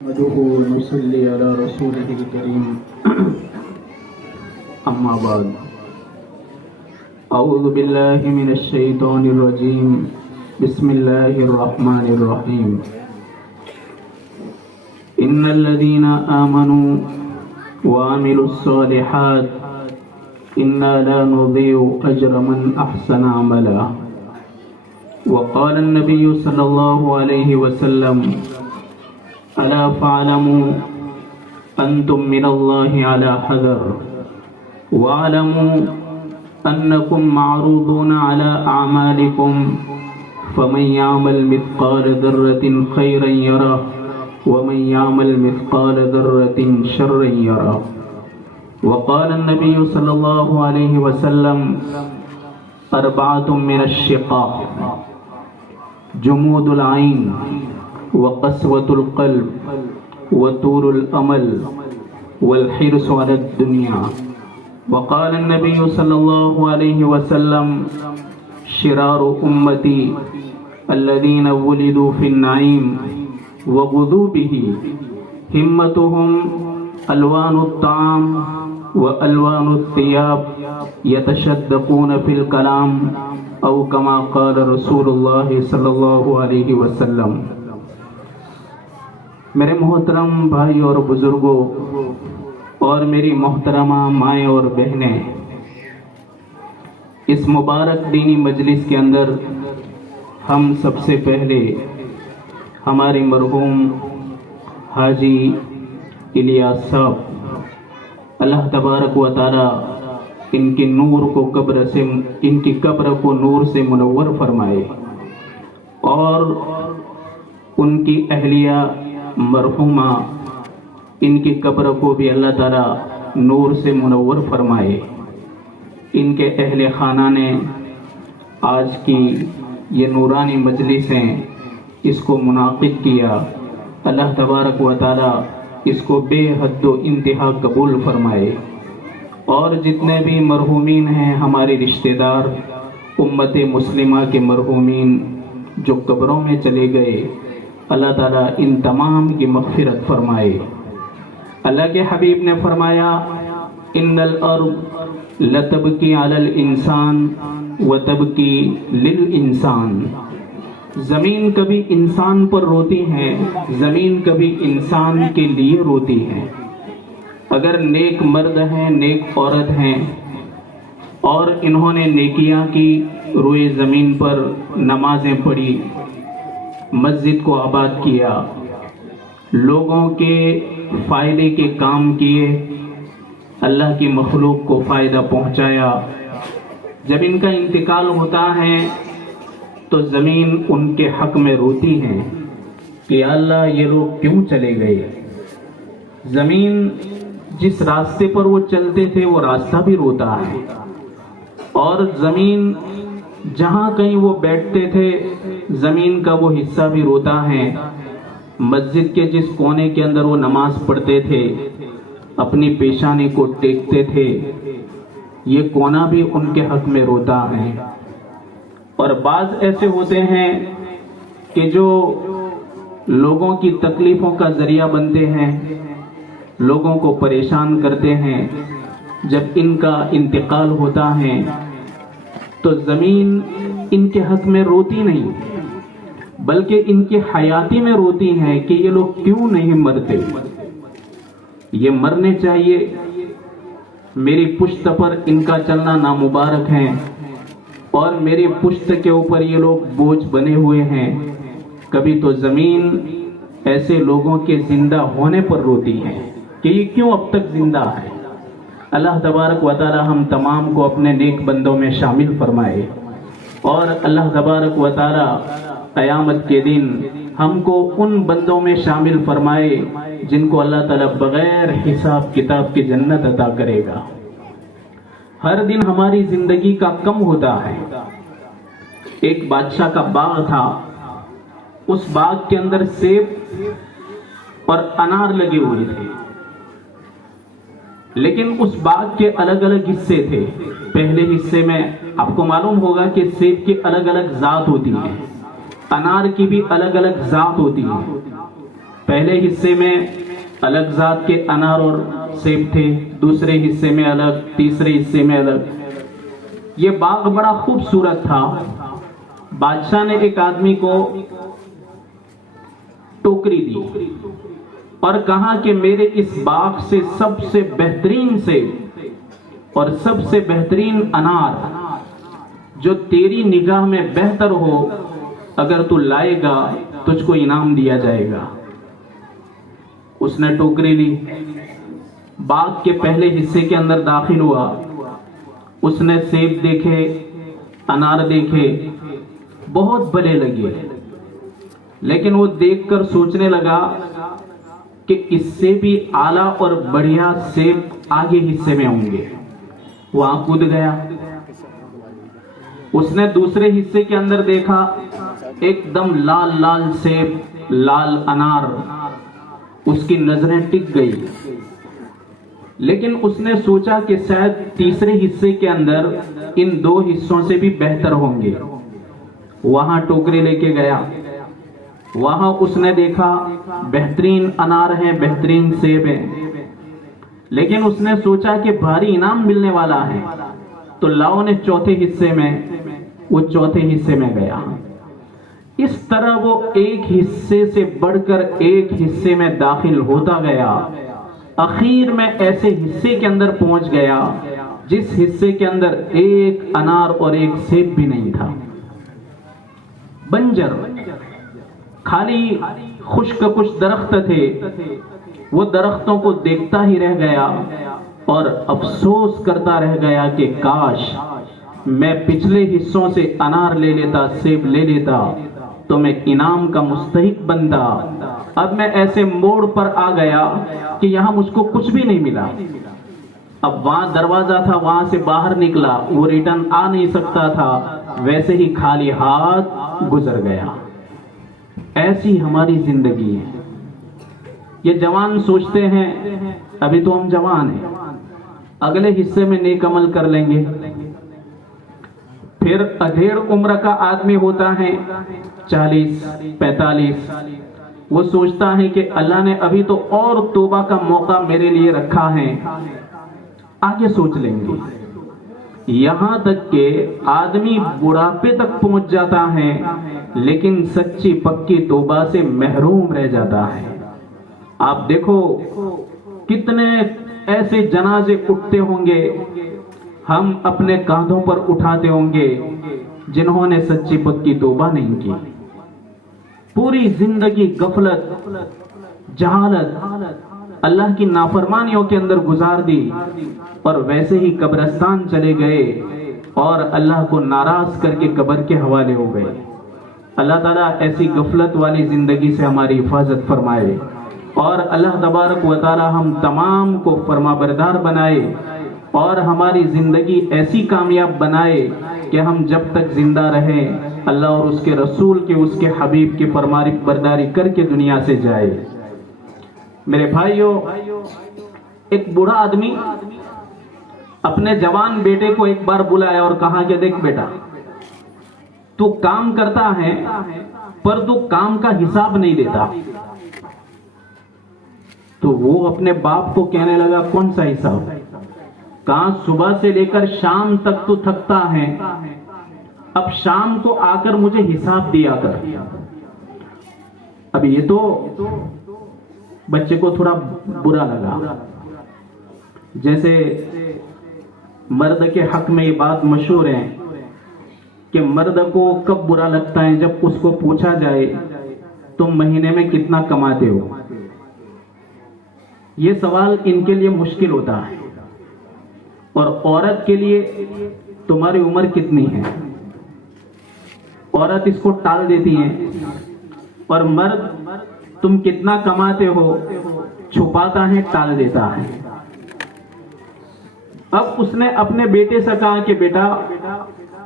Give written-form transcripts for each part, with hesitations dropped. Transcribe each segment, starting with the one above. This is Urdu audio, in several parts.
نحمده ونصلي على رسوله الكريم أما بعد أعوذ بالله من الشيطان الرجيم بسم الله الرحمن الرحيم إن الذين آمنوا وعملوا الصالحات إنا لا نضيع أجر من أحسن عملا وقال النبي صلى الله عليه وسلم ألا فاعلموا أنتم من الله على حذر واعلموا أنكم معروضون على أعمالكم فمن يعمل مثقال ذرة خيرا يره ومن يعمل مثقال ذرة شرا يره وقال النبي صلى الله عليه وسلم أربعة من الشقاء جمود العين وقسوة القلب وطول الأمل والحرص على الدنيا وقال النبي صلى الله عليه وسلم شرار أمتي الذين ولدوا في النعيم وغذوا به همتهم ألوان الطعام وألوان الثياب يتشدقون في الكلام أو كما قال رسول الله صلى الله عليه وسلم. میرے محترم بھائی اور بزرگوں اور میری محترمہ مائیں اور بہنیں، اس مبارک دینی مجلس کے اندر ہم سب سے پہلے ہمارے مرحوم حاجی الیاس صاحب، اللہ تبارک و تعالی ان کی قبر کو نور سے منور فرمائے اور ان کی اہلیہ مرحومہ ان کی قبر کو بھی اللہ تعالیٰ نور سے منور فرمائے. ان کے اہل خانہ نے آج کی یہ نورانی مجلسیں اس کو منعقد کیا. اللہ تبارک و تعالیٰ اس کو بے حد و انتہا قبول فرمائے اور جتنے بھی مرحومین ہیں ہمارے رشتہ دار امت مسلمہ کے مرحومین جو قبروں میں چلے گئے، اللہ تعالیٰ ان تمام کی مغفرت فرمائے. اللہ کے حبیب نے فرمایا ان الارض لتبکی علی الانسان وتبکی للانسان. زمین کبھی انسان پر روتی ہے، زمین کبھی انسان کے لیے روتی ہے. اگر نیک مرد ہیں، نیک عورت ہیں اور انہوں نے نیکیاں کی، روئے زمین پر نمازیں پڑھی، مسجد کو آباد کیا، لوگوں کے فائدے کے کام کیے، اللہ کی مخلوق کو فائدہ پہنچایا، جب ان کا انتقال ہوتا ہے تو زمین ان کے حق میں روتی ہے کہ اللہ یہ لوگ کیوں چلے گئے. زمین جس راستے پر وہ چلتے تھے وہ راستہ بھی روتا ہے اور زمین جہاں کہیں وہ بیٹھتے تھے زمین کا وہ حصہ بھی روتا ہے. مسجد کے جس کونے کے اندر وہ نماز پڑھتے تھے، اپنی پیشانی کو ٹیکتے تھے، یہ کونا بھی ان کے حق میں روتا ہے. اور بعض ایسے ہوتے ہیں کہ جو لوگوں کی تکلیفوں کا ذریعہ بنتے ہیں، لوگوں کو پریشان کرتے ہیں. جب ان کا انتقال ہوتا ہے تو زمین ان کے حق میں روتی نہیں بلکہ ان کی حیاتی میں روتی ہے کہ یہ لوگ کیوں نہیں مرتے، یہ مرنے چاہیے. میری پشت پر ان کا چلنا نامبارک ہے اور میری پشت کے اوپر یہ لوگ بوجھ بنے ہوئے ہیں. کبھی تو زمین ایسے لوگوں کے زندہ ہونے پر روتی ہے کہ یہ کیوں اب تک زندہ ہے. اللہ تبارک و تعالی ہم تمام کو اپنے نیک بندوں میں شامل فرمائے اور اللہ تبارک و تعالی قیامت کے دن ہم کو ان بندوں میں شامل فرمائے جن کو اللہ تعالی بغیر حساب کتاب کی جنت عطا کرے گا. ہر دن ہماری زندگی کا کم ہوتا ہے. ایک بادشاہ کا باغ تھا، اس باغ کے اندر سیب اور انار لگے ہوئے تھے، لیکن اس باغ کے الگ الگ حصے تھے. پہلے حصے میں آپ کو معلوم ہوگا کہ سیب کی الگ الگ ذات ہوتی ہے، انار کی بھی الگ الگ ذات ہوتی ہے. پہلے حصے میں الگ ذات کے انار اور سیب تھے، دوسرے حصے میں الگ، تیسرے حصے میں الگ۔ یہ باغ بڑا خوبصورت تھا۔ بادشاہ نے ایک آدمی کو ٹوکری دی اور کہا کہ میرے اس باغ سے سب سے بہترین سیب اور سب سے بہترین انار جو تیری نگاہ میں بہتر ہو اگر تو لائے گا تجھ کو انعام دیا جائے گا۔ اس نے ٹوکری لی، باغ کے پہلے حصے کے اندر داخل ہوا۔ اس نے سیب دیکھے، انار دیکھے، بہت بھلے لگے، لیکن وہ دیکھ کر سوچنے لگا کہ اس سے بھی اعلیٰ اور بڑھیا سیب آگے حصے میں ہوں گے۔ وہاں کود گیا۔ اس نے دوسرے حصے کے اندر دیکھا، ایک دم لال لال سیب، لال انار، اس کی نظریں ٹک گئی۔ لیکن اس نے سوچا کہ شاید تیسرے حصے کے اندر ان دو حصوں سے بھی بہتر ہوں گے۔ وہاں ٹوکری لے کے گیا، وہاں اس نے دیکھا بہترین انار ہیں، بہترین سیب ہیں، لیکن اس نے سوچا کہ بھاری انعام ملنے والا ہے، تو لاؤ نے چوتھے حصے میں، وہ چوتھے حصے میں گیا۔ اس طرح وہ ایک حصے سے بڑھ کر ایک حصے میں داخل ہوتا گیا، اخیر میں ایسے حصے کے اندر پہنچ گیا جس حصے کے اندر ایک انار اور ایک سیب بھی نہیں تھا، بنجر، خالی خشک کچھ درخت تھے۔ وہ درختوں کو دیکھتا ہی رہ گیا اور افسوس کرتا رہ گیا کہ کاش میں پچھلے حصوں سے انار لے لیتا، سیب لے لیتا تو میں انعام کا مستحق بنتا۔ اب میں ایسے موڑ پر آ گیا کہ یہاں مجھ کو کچھ بھی نہیں ملا۔ اب وہاں دروازہ تھا، وہاں سے باہر نکلا، وہ ریٹرن آ نہیں سکتا تھا، ویسے ہی خالی ہاتھ گزر گیا۔ ایسی ہماری زندگی ہے۔ یہ جوان سوچتے ہیں ابھی تو ہم جوان ہیں، اگلے حصے میں نیک عمل کر لیں گے۔ پھر ادھیڑ عمر کا آدمی ہوتا ہے، 40 45، وہ سوچتا ہے کہ اللہ نے ابھی تو اور توبہ کا موقع میرے لیے رکھا ہے، آگے سوچ لیں گے۔ یہاں تک کہ آدمی بڑھاپے تک پہنچ جاتا ہے لیکن سچی پکی توبہ سے محروم رہ جاتا ہے۔ آپ دیکھو کتنے ایسے جنازے اٹھتے ہوں گے، ہم اپنے کاندھوں پر اٹھاتے ہوں گے جنہوں نے سچی پکی توبہ نہیں کی، پوری زندگی غفلت، جہالت، اللہ کی نافرمانیوں کے اندر گزار دی اور ویسے ہی قبرستان چلے گئے اور اللہ کو ناراض کر کے قبر کے حوالے ہو گئے۔ اللہ تعالیٰ ایسی غفلت والی زندگی سے ہماری حفاظت فرمائے اور اللہ تبارک و تعالیٰ ہم تمام کو فرما بردار بنائے اور ہماری زندگی ایسی کامیاب بنائے کہ ہم جب تک زندہ رہیں اللہ اور اس کے رسول کے، اس کے حبیب کی فرما برداری کر کے دنیا سے جائے۔ میرے بھائیوں، ایک بوڑھا آدمی اپنے جوان بیٹے کو ایک بار بلایا اور کہا کہ دیکھ بیٹا، تو کام کرتا ہے پر تو کام کا حساب نہیں دیتا۔ تو وہ اپنے باپ کو کہنے لگا کون سا حساب؟ کہاں صبح سے لے کر شام تک تو تھکتا ہے، اب شام کو آ کر مجھے حساب دیا کر۔ اب یہ تو بچے کو تھوڑا برا لگا۔ جیسے مرد کے حق میں یہ بات مشہور ہے کہ مرد کو کب برا لگتا ہے جب اس کو پوچھا جائے تم مہینے میں کتنا کماتے ہو۔ یہ سوال ان کے لیے مشکل ہوتا ہے، اور عورت کے لیے تمہاری عمر کتنی ہے، عورت اس کو ٹال دیتی ہے، اور مرد تم کتنا کماتے ہو چھپاتا ہے، ٹال دیتا ہے۔ اب اس نے اپنے بیٹے سے کہا کہ بیٹا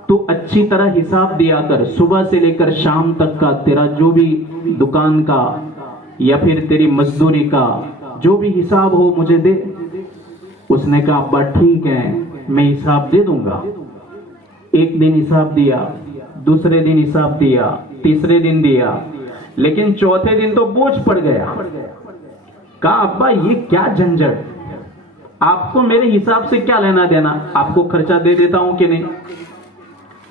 تو اچھی طرح حساب دیا کر، صبح سے لے کر شام تک کا تیرا جو بھی دکان کا یا پھر تیری مزدوری کا جو بھی حساب ہو مجھے دے۔ اس نے کہا ابا ٹھیک ہے میں حساب دے دوں گا۔ ایک دن حساب دیا، دوسرے دن حساب دیا، تیسرے دن دیا، لیکن چوتھے دن تو بوجھ پڑ گیا. کہا ابا یہ کیا جھنجھٹ, آپ کو میرے حساب سے کیا لینا دینا, آپ کو خرچہ دے دیتا ہوں کہ نہیں,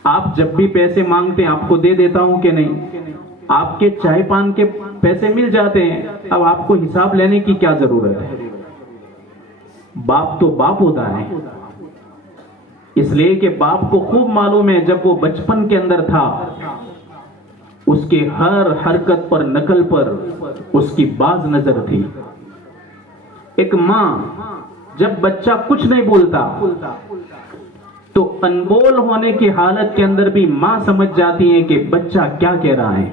آپ جب بھی پیسے مانگتے ہیں آپ کو دے دیتا ہوں کہ نہیں, آپ کے چائے پان کے پیسے مل جاتے ہیں, اب آپ کو حساب لینے کی کیا ضرورت ہے. باپ تو باپ ہوتا ہے, اس لیے کہ باپ کو خوب معلوم ہے جب وہ بچپن کے اندر تھا اس کے ہر حرکت پر نقل پر اس کی باز نظر تھی. ایک ماں جب بچہ کچھ نہیں بولتا تو انبول ہونے کی حالت کے اندر بھی ماں سمجھ جاتی ہے کہ بچہ کیا کہہ رہا ہے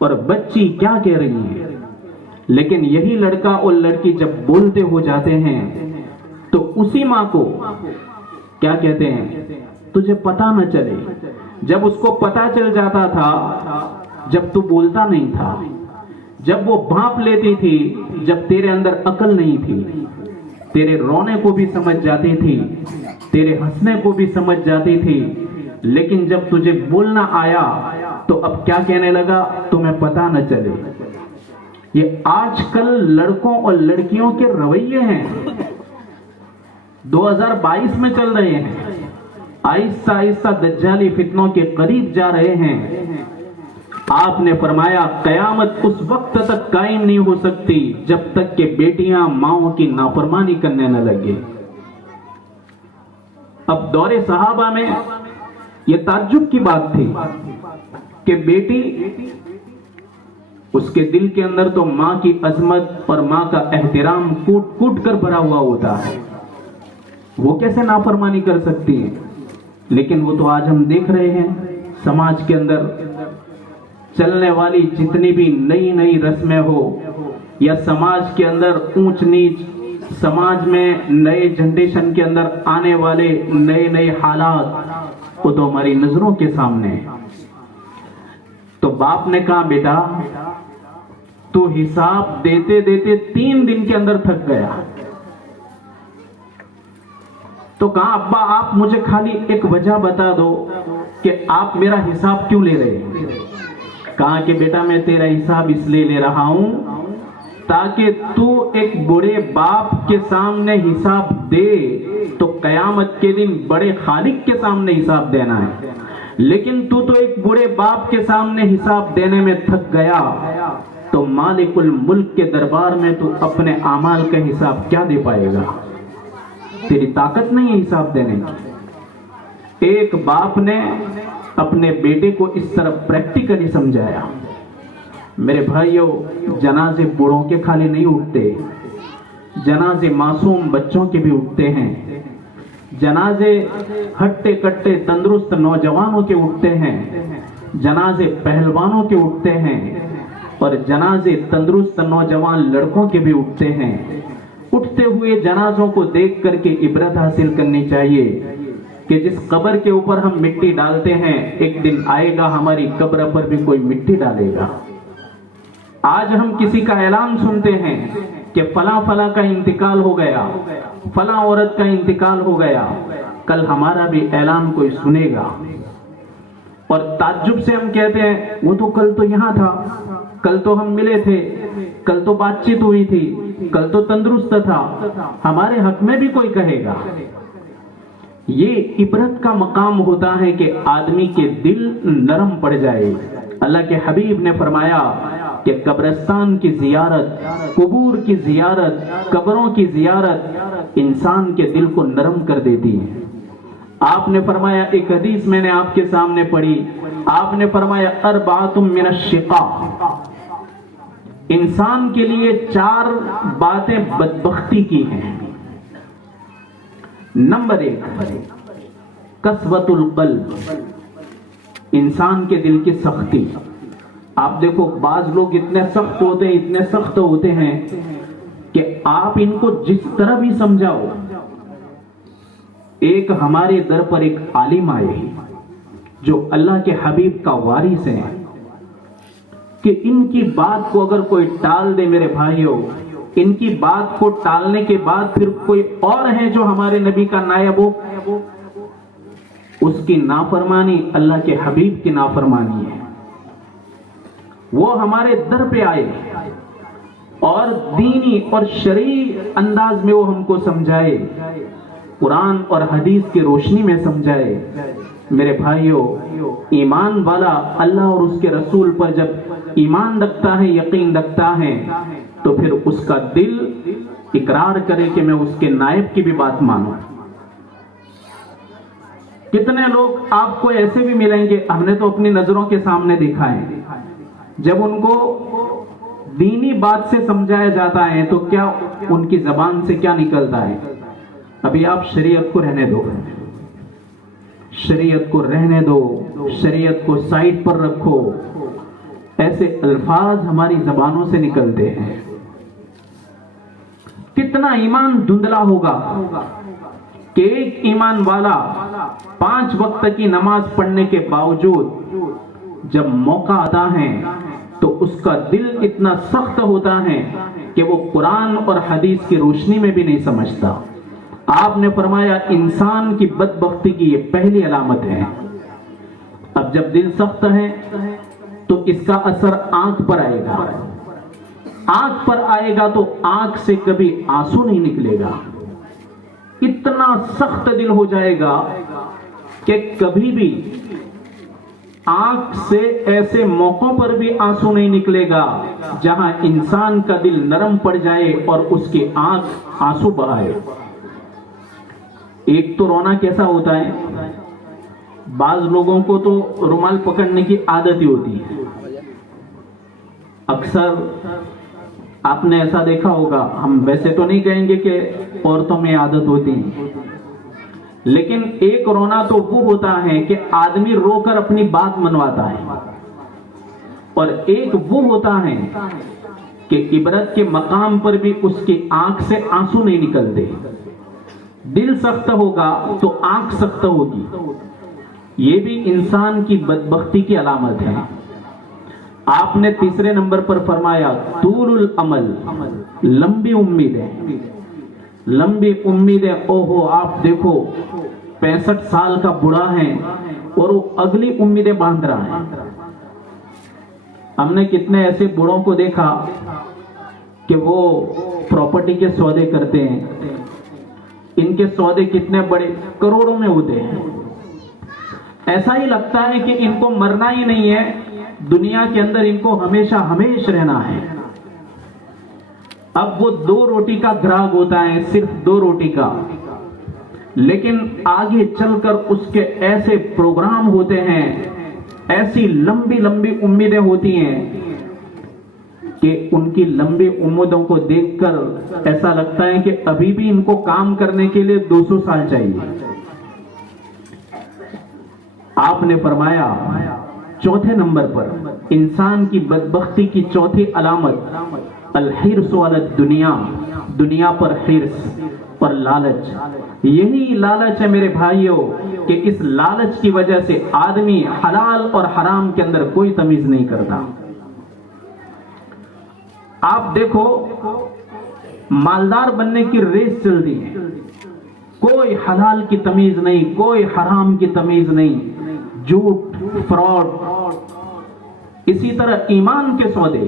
اور بچی کیا کہہ رہی ہے. لیکن یہی لڑکا اور لڑکی جب بولتے ہو جاتے ہیں تو اسی ماں کو کیا کہتے ہیں, تجھے پتا نہ چلے. جب اس کو پتا چل جاتا تھا جب تو بولتا نہیں تھا, جب وہ بھانپ لیتی تھی جب تیرے اندر عقل نہیں تھی, تیرے رونے کو بھی سمجھ جاتی تھی, تیرے ہنسنے کو بھی سمجھ جاتی تھی, لیکن جب تجھے بولنا آیا تو اب کیا کہنے لگا, تمہیں پتا نہ چلے. یہ آج کل لڑکوں اور لڑکیوں کے رویے ہیں, 2022 میں چل رہے ہیں, آہستہ آہستہ دجالی فتنوں کے قریب جا رہے ہیں. آپ نے فرمایا قیامت اس وقت تک قائم نہیں ہو سکتی جب تک کہ بیٹیاں ماؤں کی نافرمانی کرنے نہ لگے. اب دور صحابہ میں یہ تعجب کی بات تھی کہ بیٹی, اس کے دل کے اندر تو ماں کی عظمت اور ماں کا احترام کوٹ کوٹ کر بھرا ہوا ہوتا ہے, وہ کیسے نافرمانی کر سکتی ہے. لیکن وہ تو آج ہم دیکھ رہے ہیں سماج کے اندر چلنے والی جتنی بھی نئی نئی رسمیں ہو یا سماج کے اندر اونچ نیچ, سماج میں نئے جنریشن کے اندر آنے والے نئے نئے حالات, وہ تو ہماری نظروں کے سامنے ہے. تو باپ نے کہا بیٹا تو حساب دیتے دیتے 3 دن کے اندر تھک گیا. تو کہا ابا آپ مجھے خالی ایک وجہ بتا دو کہ آپ میرا حساب کیوں لے رہے ہیں. کہا کہ بیٹا میں تیرا حساب اس لیے لے رہا ہوں تاکہ تو ایک بڑے باپ کے سامنے حساب دے تو قیامت کے دن بڑے خالق کے سامنے حساب دینا ہے. لیکن تو ایک بڑے باپ کے سامنے حساب دینے میں تھک گیا تو مالک الملک کے دربار میں تو اپنے اعمال کا حساب کیا دے پائے گا, تیری طاقت نہیں ہے حساب دینے کی. ایک باپ نے اپنے بیٹے کو اس طرح پریکٹیکلی سمجھایا. میرے بھائیوں, جنازے بوڑھوں کے خالی نہیں اٹھتے, جنازے معصوم بچوں کے بھی اٹھتے ہیں, جنازے ہٹے کٹے تندرست نوجوانوں کے اٹھتے ہیں, جنازے پہلوانوں کے اٹھتے ہیں, اور جنازے تندرست نوجوان لڑکوں کے بھی اٹھتے ہیں. اٹھتے ہوئے جنازوں کو دیکھ کر کے عبرت حاصل کرنی چاہیے کہ جس قبر کے اوپر ہم مٹی ڈالتے ہیں ایک دن آئے گا ہماری قبر پر بھی کوئی مٹی ڈالے گا. آج ہم کسی کا اعلان سنتے ہیں کہ فلاں فلاں کا انتقال ہو گیا, فلاں عورت کا انتقال ہو گیا, کل ہمارا بھی اعلان کوئی سنے گا اور تعجب سے ہم کہتے ہیں وہ تو کل تو یہاں تھا, کل تو ہم ملے تھے, کل تو بات چیت ہوئی تھی, کل تو تندرست تھا, ہمارے حق میں بھی کوئی کہے گا. یہ عبرت کا مقام ہوتا ہے کہ آدمی کے دل نرم پڑ جائے. اللہ کے حبیب نے فرمایا کہ قبرستان کی زیارت, قبور کی زیارت, قبروں کی زیارت انسان کے دل کو نرم کر دیتی ہے. آپ نے فرمایا, ایک حدیث میں نے آپ کے سامنے پڑھی, آپ نے فرمایا اربعۃ من الشقاء, انسان کے لیے 4 باتیں بدبختی کی ہیں. نمبر 1 قسوۃ القلب, انسان کے دل کی سختی. آپ دیکھو بعض لوگ اتنے سخت ہوتے ہیں, اتنے سخت ہوتے ہیں کہ آپ ان کو جس طرح بھی سمجھاؤ. ایک ہمارے در پر ایک عالم آئے جو اللہ کے حبیب کا وارث ہے کہ ان کی بات کو اگر کوئی ٹال دے, میرے بھائیوں, ان کی بات کو ٹالنے کے بعد پھر کوئی اور ہے جو ہمارے نبی کا نائب ہو, اس کی نافرمانی اللہ کے حبیب کی نافرمانی ہے. وہ ہمارے در پہ آئے اور دینی اور شرعی انداز میں وہ ہم کو سمجھائے، قرآن اور حدیث کی روشنی میں سمجھائے۔ میرے بھائیوں، ایمان والا اللہ اور اس کے رسول پر جب ایمان رکھتا ہے، یقین رکھتا ہے، تو پھر اس کا دل اقرار کرے کہ میں اس کے نائب کی بھی بات مانوں۔ کتنے لوگ آپ کو ایسے بھی ملیں گے، ہم نے تو اپنی نظروں کے سامنے دیکھا ہے، جب ان کو دینی بات سے سمجھایا جاتا ہے تو کیا ان کی زبان سے کیا نکلتا ہے؟ ابھی آپ شریعت کو رہنے دو، شریعت کو رہنے دو، شریعت کو سائڈ پر رکھو، ایسے الفاظ ہماری زبانوں سے نکلتے ہیں۔ کتنا ایمان دھندلا ہوگا کہ ایک ایمان والا 5 وقت کی نماز پڑھنے کے باوجود جب موقع آتا ہے تو اس کا دل اتنا سخت ہوتا ہے کہ وہ قرآن اور حدیث کی روشنی میں بھی نہیں سمجھتا۔ آپ نے فرمایا انسان کی بدبختی کی یہ پہلی علامت ہے۔ اب جب دل سخت ہے تو اس کا اثر آنکھ پر آئے گا، آنکھ پر آئے گا تو آنکھ سے کبھی آنسو نہیں نکلے گا، اتنا سخت دل ہو جائے گا کہ کبھی بھی آنکھ سے ایسے موقعوں پر بھی آنسو نہیں نکلے گا جہاں انسان کا دل نرم پڑ جائے اور اس کی آنکھ آنسو بہائے۔ ایک تو رونا کیسا ہوتا ہے، بعض لوگوں کو تو رومال پکڑنے کی عادت ہی ہوتی ہے۔ اکثر آپ نے ایسا دیکھا ہوگا، ہم ویسے تو نہیں کہیں گے کہ عورتوں میں عادت ہوتی ہے، لیکن ایک رونا تو وہ ہوتا ہے کہ آدمی رو کر اپنی بات منواتا ہے، اور ایک وہ ہوتا ہے کہ عبرت کے مقام پر بھی اس کی آنکھ سے آنسو نہیں نکلتے۔ دل سخت ہوگا تو آنکھ سخت ہوگی، یہ بھی انسان کی بدبختی کی علامت ہے۔ آپ نے تیسرے نمبر پر فرمایا طول العمل، لمبی امیدیں، لمبی امیدیں۔ اوہو، آپ دیکھو 65 سال کا بوڑھا ہے اور وہ اگلی امیدیں باندھ رہا ہے۔ ہم نے کتنے ایسے بوڑھوں کو دیکھا کہ وہ پراپرٹی کے سودے کرتے ہیں، ان کے سودے کتنے بڑے کروڑوں میں ہوتے ہیں، ایسا ہی لگتا ہے کہ ان کو مرنا ہی نہیں ہے، دنیا کے اندر ان کو ہمیشہ ہمیش رہنا ہے۔ اب وہ 2 روٹی کا گراہک ہوتا ہے، صرف 2 روٹی کا، لیکن آگے چل کر اس کے ایسے پروگرام ہوتے ہیں، ایسی لمبی لمبی امیدیں ہوتی ہیں کہ ان کی لمبی امیدوں کو دیکھ کر ایسا لگتا ہے کہ ابھی بھی ان کو کام کرنے کے لیے 200 سال چاہیے۔ آپ نے فرمایا چوتھے نمبر پر انسان کی بدبختی کی چوتھی علامت الحرص علی الدنیا، دنیا پر حرص اور لالچ۔ یہی لالچ ہے میرے بھائیوں کہ اس لالچ کی وجہ سے آدمی حلال اور حرام کے اندر کوئی تمیز نہیں کرتا۔ آپ دیکھو مالدار بننے کی ریس چلتی ہے، کوئی حلال کی تمیز نہیں، کوئی حرام کی تمیز نہیں، جھوٹ، فراڈ۔ اسی طرح ایمان کے سودے،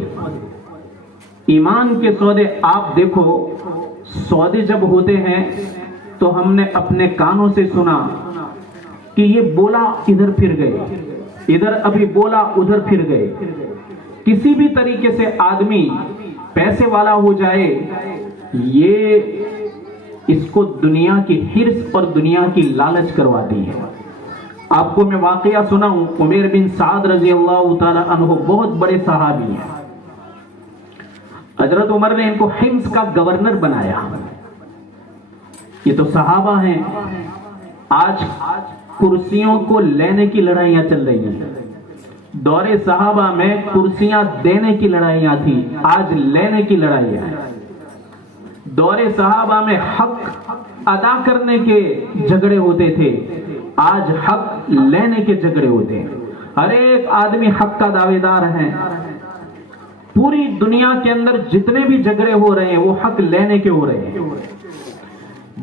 ایمان کے سودے آپ دیکھو، سودے جب ہوتے ہیں تو ہم نے اپنے کانوں سے سنا کہ یہ بولا ادھر پھر گئے، ادھر ابھی بولا ادھر پھر گئے۔ کسی بھی طریقے سے آدمی پیسے والا ہو جائے، یہ اس کو دنیا کی حرص اور دنیا کی لالچ کرواتی ہے۔ آپ کو میں واقعہ سناؤں، عمیر بن سعد رضی اللہ تعالی عنہ بہت بڑے صحابی ہیں، حضرت عمر نے ان کو حمص کا گورنر بنایا۔ یہ تو صحابہ ہیں، آج کرسیوں کو لینے کی لڑائیاں چل رہی ہیں، دور صحابہ میں کرسیاں دینے کی لڑائیاں تھیں، آج لینے کی لڑائیاں ہیں۔ دور صحابہ میں حق ادا کرنے کے جھگڑے ہوتے تھے، آج حق لینے کے جھگڑے ہوتے ہیں۔ ہر ایک آدمی حق کا دعوے دار ہے۔ پوری دنیا کے اندر جتنے بھی جھگڑے ہو رہے ہیں وہ حق لینے کے ہو رہے ہیں۔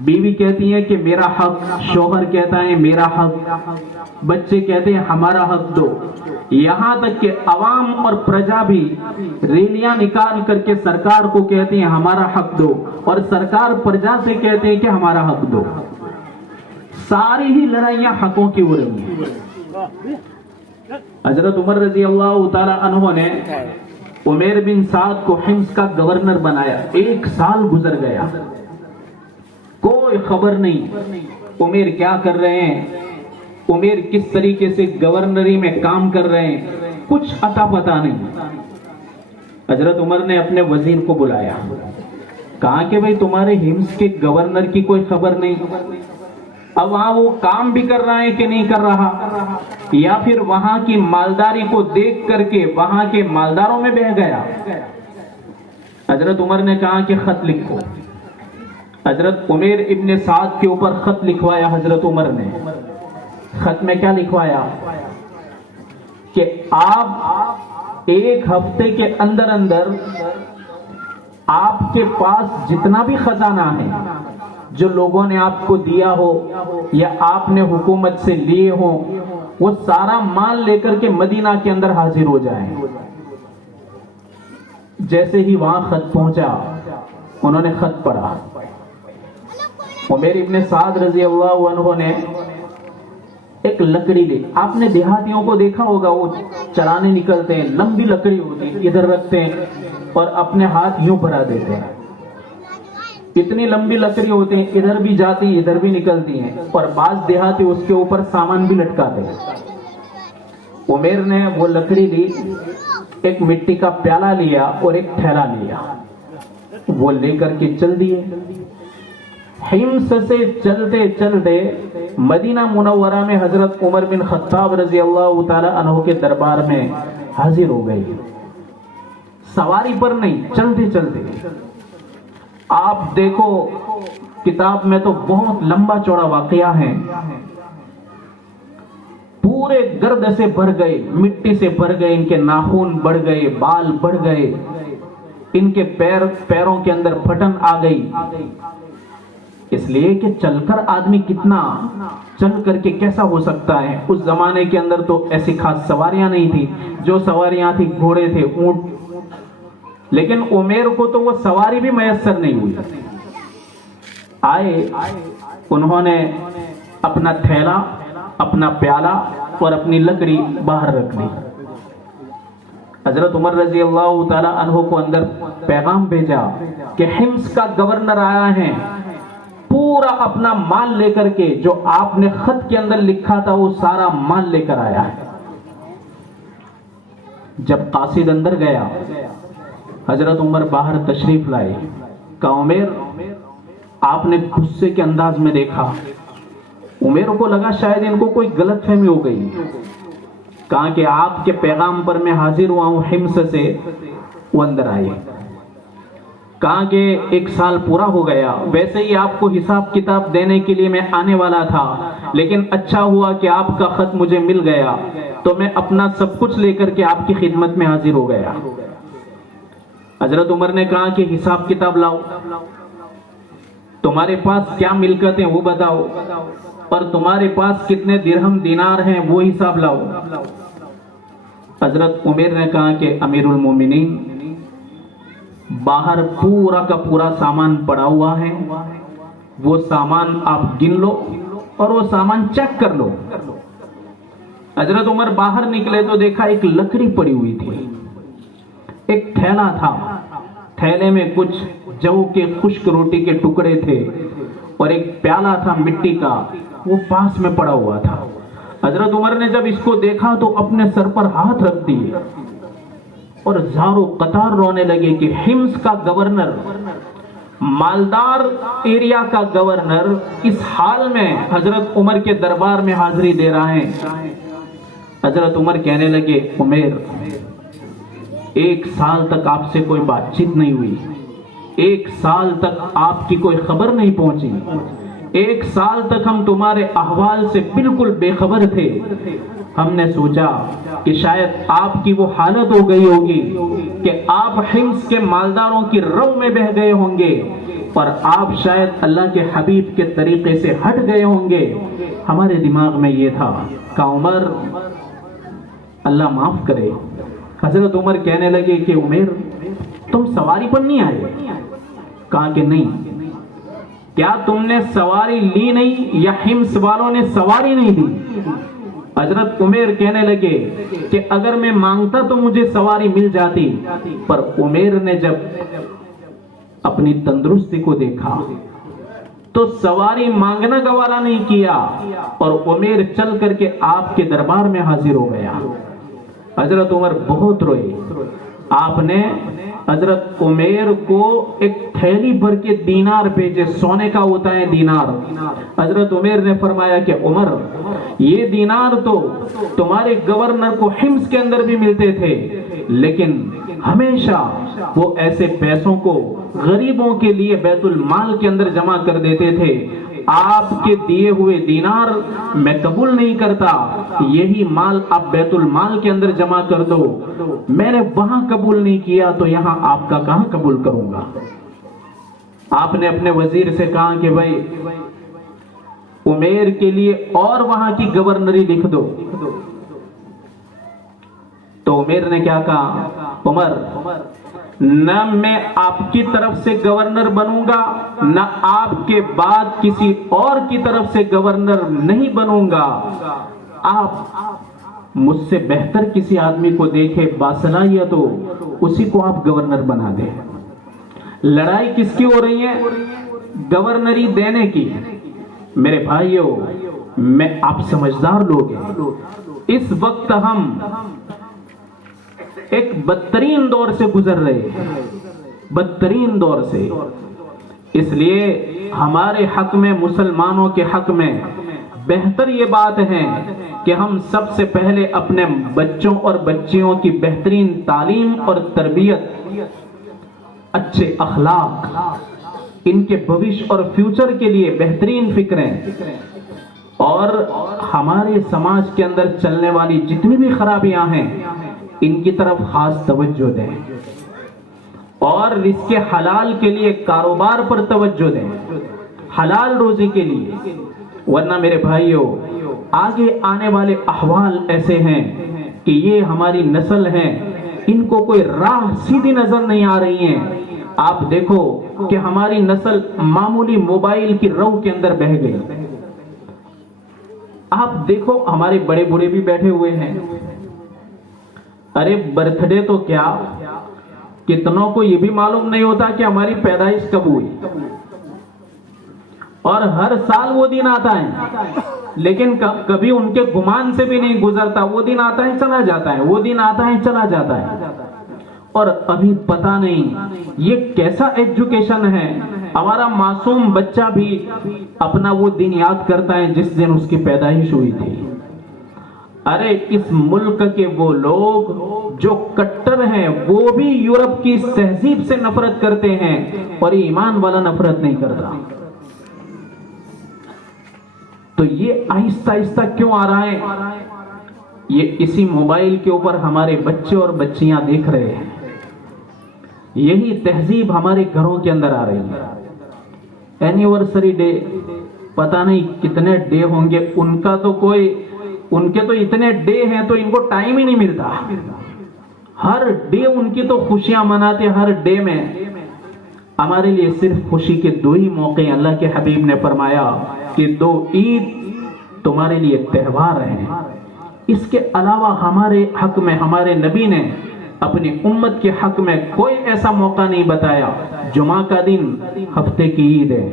بیوی کہتی ہے کہ میرا حق، شوہر کہتا ہے میرا حق، بچے کہتے ہیں ہمارا حق دو۔ یہاں تک کہ عوام اور پرجا بھی ریلیاں نکال کر کے سرکار کو کہتے ہیں ہمارا حق دو، اور سرکار پرجا سے کہتے ہیں کہ ہمارا حق دو. ساری ہی لڑائیاں حقوں کی ہو رہی ہیں. حضرت عمر رضی اللہ تعالی عنہ نے عمیر بن سعد کو حمص کا گورنر بنایا. 1 سال گزر گیا، کوئی خبر نہیں عمیر کیا کر رہے ہیں، عمیر کس طریقے سے گورنری میں کام کر رہے ہیں، کچھ اتا پتا نہیں. حضرت عمر نے اپنے وزیر کو بلایا، کہا کہ بھئی تمہارے حمص کے گورنر کی کوئی خبر نہیں، اب وہاں وہ کام بھی کر رہا ہے کہ نہیں کر رہا، یا پھر وہاں کی مالداری کو دیکھ کر کے وہاں کے مالداروں میں بہہ گیا. حضرت عمر نے کہا کہ خط لکھو. حضرت عمیر ابن سعد کے اوپر خط لکھوایا. حضرت عمر نے خط میں کیا لکھوایا کہ آپ 1 ہفتے کے اندر اندر آپ کے پاس جتنا بھی خزانہ ہے جو لوگوں نے آپ کو دیا ہو یا آپ نے حکومت سے لیے ہو، وہ سارا مال لے کر کے مدینہ کے اندر حاضر ہو جائیں. جیسے ہی وہاں خط پہنچا، انہوں نے خط پڑھا. عمیر ابن سعد رضی اللہ عنہ نے ایک لکڑی لی. آپ نے دیہاتیوں کو دیکھا ہوگا، وہ چلانے نکلتے ہیں، لمبی لکڑی ہوتی ہے، ادھر رکھتے ہیں اور اپنے ہاتھ یوں بھرا دیتے ہیں. اتنی لمبی لکڑی ہوتی ہیں، ادھر بھی جاتی ادھر بھی نکلتی ہیں، اور بعض دیہاتی اس کے اوپر سامان بھی لٹکاتے ہیں. عمیر نے وہ لکڑی لی، ایک مٹی کا پیالہ لیا اور ایک تھیلا لیا، وہ لے کر کے چل دیے. حمص سے چلتے چلتے مدینہ منورہ میں حضرت عمر بن خطاب رضی اللہ تعالی عنہ کے دربار میں حاضر ہو گئی. سواری پر نہیں، چلتے چلتے. آپ دیکھو کتاب میں تو بہت لمبا چوڑا واقعہ ہے. پورے گرد سے بھر گئے، مٹی سے بھر گئے، ان کے ناخن بڑھ گئے، بال بڑھ گئے، ان کے پیروں کے اندر پھٹن آ گئی. اس لیے کہ چل کر آدمی کتنا چل کر کے کیسا ہو سکتا ہے. اس زمانے کے اندر تو ایسی خاص سواریاں نہیں تھی، جو سواریاں تھی گھوڑے تھے، اونٹ. لیکن عمیر کو تو وہ سواری بھی میسر نہیں ہوئی. آئے، انہوں نے اپنا تھیلا، اپنا پیالہ اور اپنی لکڑی باہر رکھ دی. حضرت عمر رضی اللہ تعالی عنہ کو اندر پیغام بھیجا کہ حمص کا گورنر آیا ہے، پورا اپنا مال لے کر کے، جو آپ نے خط کے اندر لکھا تھا وہ سارا مال لے کر آیا ہے. جب قاصد اندر گیا، حضرت عمر باہر تشریف لائے. کہا عمیر، آپ نے غصے کے انداز میں دیکھا. عمیر کو لگا شاید ان کو کوئی غلط فہمی ہو گئی. کہا کہ آپ کے پیغام پر میں حاضر ہوا ہوں حمص سے. وہ اندر آئے. کہا کہ 1 سال پورا ہو گیا، ویسے ہی آپ کو حساب کتاب دینے کے لیے میں آنے والا تھا، لیکن اچھا ہوا کہ آپ کا خط مجھے مل گیا، تو میں اپنا سب کچھ لے کر کے آپ کی خدمت میں حاضر ہو گیا. حضرت عمر نے کہا کہ حساب کتاب لاؤ، تمہارے پاس کیا ملکت ہیں وہ بتاؤ، اور تمہارے پاس کتنے درہم دینار ہیں وہ حساب لاؤ. حضرت عمر نے کہا کہ امیر المومنین، باہر پورا کا پورا سامان پڑا ہوا ہے، وہ سامان آپ گن لو اور وہ سامان چیک کر لو. حضرت عمر باہر نکلے تو دیکھا ایک لکڑی پڑی ہوئی تھی، ایک تھیلا تھا، تھیلے میں کچھ جو کے خشک روٹی کے ٹکڑے تھے، اور ایک پیالہ تھا مٹی کا، وہ پاس میں پڑا ہوا تھا. حضرت عمر نے جب اس کو دیکھا تو اپنے سر پر ہاتھ رکھ دیے اور زاروں قطار رونے لگے کہ حمص کا گورنر، مالدار ایریا کا گورنر اس حال میں حضرت عمر کے دربار میں حاضری دے رہا ہے. حضرت عمر کہنے لگے عمیر، 1 سال تک آپ سے کوئی بات چیت نہیں ہوئی، 1 سال تک آپ کی کوئی خبر نہیں پہنچی، 1 سال تک ہم تمہارے احوال سے بالکل بے خبر تھے. ہم نے سوچا کہ شاید آپ کی وہ حالت ہو گئی ہوگی کہ آپ حمص کے مالداروں کی رو میں بہ گئے ہوں گے، اور آپ شاید اللہ کے حبیب کے طریقے سے ہٹ گئے ہوں گے. ہمارے دماغ میں یہ تھا کہ عمر، اللہ معاف کرے. حضرت عمر کہنے لگے کہ عمیر تم سواری پر نہیں آئے؟ کہا کہ نہیں. کیا تم نے سواری لی نہیں یا حمص والوں نے سواری نہیں دی؟ حضرت عمیر کہنے لگے کہ اگر میں مانگتا تو مجھے سواری مل جاتی. پر عمیر نے جب اپنی تندرستی کو دیکھا تو سواری مانگنا گوارا نہیں کیا اور عمیر چل کر کے آپ کے دربار میں حاضر ہو گیا. حضرت عمر بہت روئے. آپ نے حضرت عمیر کو ایک تھیلی بھر کے دینار بھیجے، سونے کا ہوتا ہے دینار. حضرت عمیر نے فرمایا کہ عمر یہ دینار تو تمہارے گورنر کو حمص کے اندر بھی ملتے تھے، لیکن ہمیشہ وہ ایسے پیسوں کو غریبوں کے لیے بیت المال کے اندر جمع کر دیتے تھے. آپ کے دیے ہوئے دینار میں قبول نہیں کرتا، یہی مال آپ بیت المال کے اندر جمع کر دو. میں نے وہاں قبول نہیں کیا تو یہاں آپ کا کہاں قبول کروں گا؟ آپ نے اپنے وزیر سے کہا کہ بھائی عمیر کے لیے اور وہاں کی گورنری لکھ دو. تو عمیر نے کیا کہا؟ عمر نہ میں آپ کی طرف سے گورنر بنوں گا، نہ آپ کے بعد کسی اور کی طرف سے گورنر نہیں بنوں گا. آپ مجھ سے بہتر کسی آدمی کو دیکھے باصلاحیت ہو، اسی کو آپ گورنر بنا دیں. لڑائی کس کی ہو رہی ہے؟ گورنری دینے کی. میرے بھائیو، میں آپ سمجھدار لوگ ہیں. اس وقت ہم ایک بدترین دور سے گزر رہے ہیں، بدترین دور سے. اس لیے ہمارے حق میں، مسلمانوں کے حق میں بہتر یہ بات ہے کہ ہم سب سے پہلے اپنے بچوں اور بچیوں کی بہترین تعلیم اور تربیت، اچھے اخلاق، ان کے بھوش اور فیوچر کے لیے بہترین فکریں، اور ہمارے سماج کے اندر چلنے والی جتنی بھی خرابیاں ہیں ان کی طرف خاص توجہ دیں، اور رزق حلال کے لیے کاروبار پر توجہ دیں، حلال روزی کے لیے. ورنہ میرے بھائیوں، آگے آنے والے احوال ایسے ہیں کہ یہ ہماری نسل ہے، ان کو کوئی راہ سیدھی نظر نہیں آ رہی ہے. آپ دیکھو کہ ہماری نسل معمولی موبائل کی رو کے اندر بہہ گئی. آپ دیکھو ہمارے بڑے بوڑھے بھی بیٹھے ہوئے ہیں. ارے برتھ ڈے تو کیا، کتنوں کو یہ بھی معلوم نہیں ہوتا کہ ہماری پیدائش کب ہوئی. اور ہر سال وہ دن آتا ہے، لیکن کبھی ان کے گمان سے بھی نہیں گزرتا. وہ دن آتا ہے چلا جاتا ہے، وہ دن آتا ہے چلا جاتا ہے. اور ابھی پتا نہیں یہ کیسا ایجوکیشن ہے. ہمارا معصوم بچہ بھی اپنا وہ دن یاد کرتا ہے جس دن اس کی پیدائش ہوئی تھی. ارے اس ملک کے وہ لوگ جو کٹر ہیں وہ بھی یورپ کی تہذیب سے نفرت کرتے ہیں، اور ایمان والا نفرت نہیں کرتا. تو یہ آہستہ آہستہ کیوں آ رہا ہے؟ یہ اسی موبائل کے اوپر ہمارے بچے اور بچیاں دیکھ رہے ہیں. یہی تہذیب ہمارے گھروں کے اندر آ رہی ہے. اینیورسری ڈے، پتہ نہیں کتنے ڈے ہوں گے. ان کے تو اتنے ڈے ہیں تو ان کو ٹائم ہی نہیں ملتا. ہر ڈے ان کی تو خوشیاں مناتے. ہر ڈے میں ہمارے لیے صرف خوشی کے دو ہی موقع ہیں. اللہ کے حبیب نے فرمایا کہ 2 عید تمہارے لیے تہوار ہیں. اس کے علاوہ ہمارے حق میں ہمارے نبی نے اپنی امت کے حق میں کوئی ایسا موقع نہیں بتایا. جمعہ کا دن ہفتے کی عید ہے،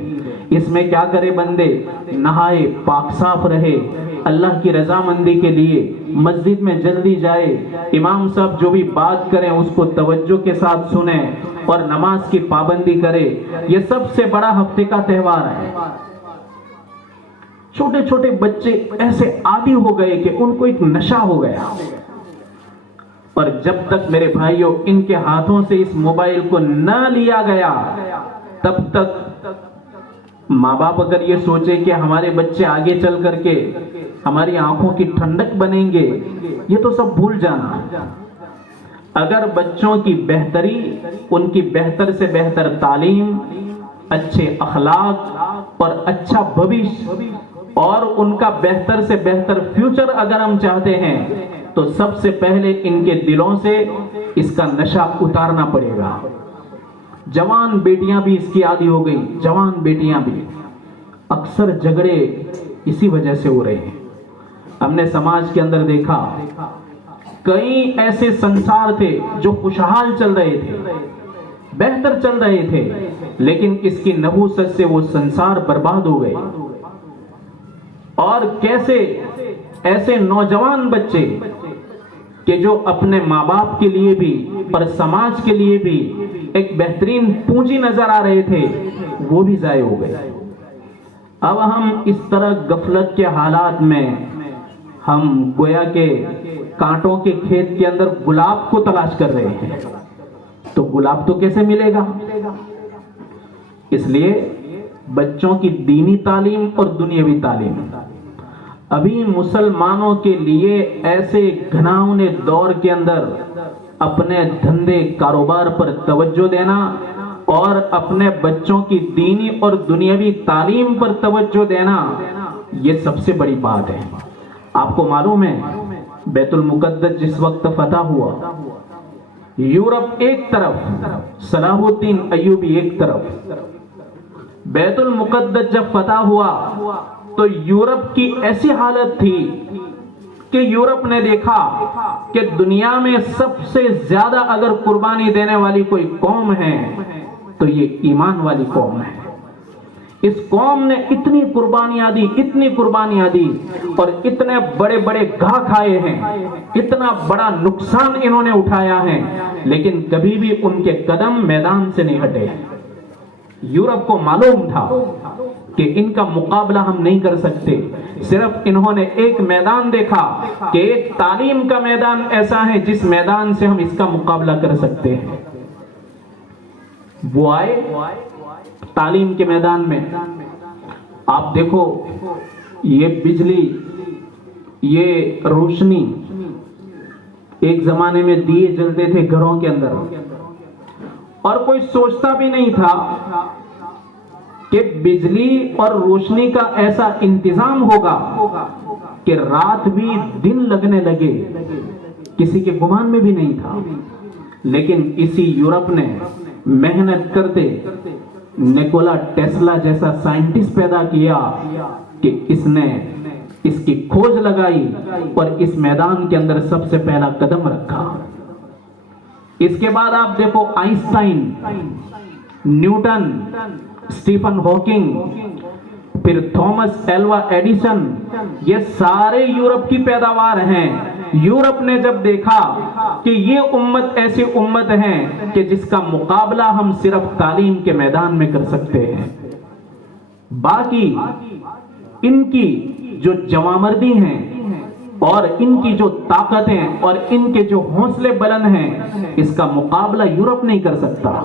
اس میں کیا کرے بندے؟ نہائے، پاک صاف رہے، اللہ کی رضامندی کے لیے مسجد میں جلدی جائے، امام صاحب جو بھی بات کریں اس کو توجہ کے ساتھ سنیں اور نماز کی پابندی کرے. یہ سب سے بڑا ہفتے کا تہوار ہے. چھوٹے چھوٹے بچے ایسے عادی ہو گئے کہ ان کو ایک نشہ ہو گیا. اور جب تک میرے بھائیوں ان کے ہاتھوں سے اس موبائل کو نہ لیا گیا، تب تک ماں باپ اگر یہ سوچے کہ ہمارے بچے آگے چل کر کے ہماری آنکھوں کی ٹھنڈک بنیں گے، یہ تو سب بھول جانا. اگر بچوں کی بہتری، ان کی بہتر سے بہتر تعلیم، اچھے اخلاق اور اچھا بھوش اور ان کا بہتر سے بہتر فیوچر اگر ہم چاہتے ہیں تو سب سے پہلے ان کے دلوں سے اس کا نشہ اتارنا پڑے گا. جوان بیٹیاں بھی اس کی عادی ہو گئی, جوان بیٹیاں بھی. اکثر جھگڑے اسی وجہ سے ہو رہے ہیں. ہم نے سماج کے اندر دیکھا کئی ایسے سنسار تھے جو خوشحال چل رہے تھے, بہتر چل رہے تھے, لیکن اس کی نحوست سے وہ سنسار برباد ہو گئے. اور کیسے ایسے نوجوان بچے کہ جو اپنے ماں باپ کے لیے بھی اور سماج کے لیے بھی ایک بہترین پونجی نظر آ رہے تھے, وہ بھی ضائع ہو گئے. اب ہم اس طرح غفلت کے حالات میں ہم گویا کہ کانٹوں کے کھیت کے اندر گلاب کو تلاش کر رہے ہیں, تو گلاب تو کیسے ملے گا؟ اس لیے بچوں کی دینی تعلیم اور دنیاوی تعلیم. ابھی مسلمانوں کے لیے ایسے گھناؤنے دور کے اندر اپنے دھندے کاروبار پر توجہ دینا اور اپنے بچوں کی دینی اور دنیاوی تعلیم پر توجہ دینا, یہ سب سے بڑی بات ہے. آپ کو معلوم ہے بیت المقدس جس وقت فتح ہوا, یورپ ایک طرف, صلاح الدین ایوبی ایک طرف. بیت المقدس جب فتح ہوا تو یورپ کی ایسی حالت تھی کہ یورپ نے دیکھا کہ دنیا میں سب سے زیادہ اگر قربانی دینے والی کوئی قوم ہے تو یہ ایمان والی قوم ہے. اس قوم نے اتنی قربانیاں دی, اتنی قربانیاں دی, اور اتنے بڑے بڑے گھا کھائے ہیں, اتنا بڑا نقصان انہوں نے اٹھایا ہے, لیکن کبھی بھی ان کے قدم میدان سے نہیں ہٹے. یورپ کو معلوم تھا کہ ان کا مقابلہ ہم نہیں کر سکتے. صرف انہوں نے ایک میدان دیکھا کہ ایک تعلیم کا میدان ایسا ہے جس میدان سے ہم اس کا مقابلہ کر سکتے ہیں. وہ آئے تعلیم کے میدان میں. آپ دیکھو یہ بجلی, یہ روشنی, ایک زمانے میں دیے جلتے تھے گھروں کے اندر, اور کوئی سوچتا بھی نہیں تھا کہ بجلی اور روشنی کا ایسا انتظام ہوگا کہ رات بھی دن لگنے لگے, کسی کے گمان میں بھی نہیں تھا. لیکن اسی یورپ نے محنت کرتے نیکولا ٹیسلا جیسا سائنٹسٹ پیدا کیا کہ اس نے اس کی کھوج لگائی اور اس میدان کے اندر سب سے پہلا قدم رکھا. اس کے بعد آپ دیکھو آئنسٹائن, نیوٹن, اسٹیفن ہاکنگ, پھر تھامس ایلوا ایڈیسن, یہ سارے یورپ کی پیداوار ہیں. یورپ نے جب دیکھا کہ یہ امت ایسی امت ہے کہ جس کا مقابلہ ہم صرف تعلیم کے میدان میں کر سکتے ہیں, باقی ان کی جو جوامردی ہیں اور ان کی جو طاقتیں اور ان کے جو حوصلے بلند ہیں, اس کا مقابلہ یورپ نہیں کر سکتا.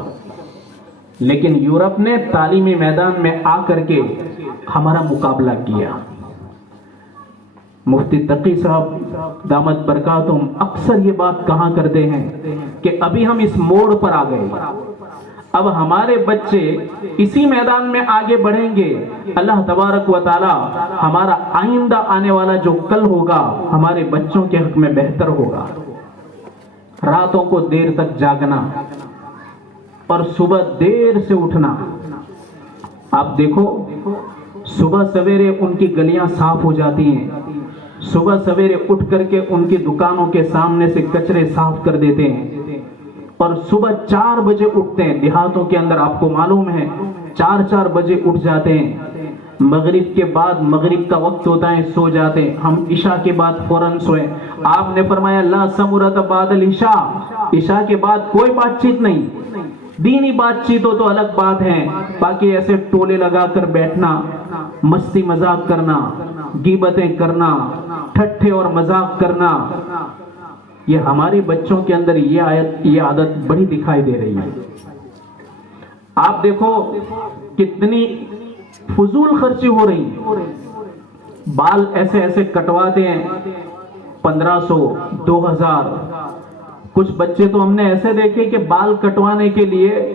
لیکن یورپ نے تعلیمی میدان میں آ کر کے ہمارا مقابلہ کیا. مفتی تقی صاحب دامت برکاتہم اکثر یہ بات کہا کرتے ہیں کہ ابھی ہم اس موڑ پر آ گئے, اب ہمارے بچے اسی میدان میں آگے بڑھیں گے. اللہ تبارک و تعالی ہمارا آئندہ آنے والا جو کل ہوگا ہمارے بچوں کے حق میں بہتر ہوگا. راتوں کو دیر تک جاگنا اور صبح دیر سے اٹھنا. آپ دیکھو صبح سویرے ان کی گلیاں صاف ہو جاتی ہیں, صبح سویرے اٹھ کر کے ان کی دکانوں کے سامنے سے کچرے صاف کر دیتے ہیں, اور صبح 4 بجے اٹھتے ہیں. دیہاتوں کے اندر آپ کو معلوم ہے 4 بجے اٹھ جاتے ہیں. مغرب کے بعد, مغرب کا وقت ہوتا ہے, سو جاتے ہیں. ہم عشاء کے بعد فوراً سوئے. آپ نے فرمایا لا سمرت بعد العشاء, عشاء کے بعد کوئی بات چیت نہیں. دینی بات چیت ہو تو الگ بات ہے, باقی ایسے ٹولے لگا کر بیٹھنا, مستی مذاق کرنا, غیبتیں کرنا, ٹھٹھے اور مذاق کرنا, یہ ہمارے بچوں کے اندر یہ عادت بڑی دکھائی دے رہی ہے. آپ دیکھو کتنی فضول خرچی ہو رہی. بال ایسے ایسے کٹواتے ہیں 1500 2000. کچھ بچے تو ہم نے ایسے دیکھے کہ بال کٹوانے کے لیے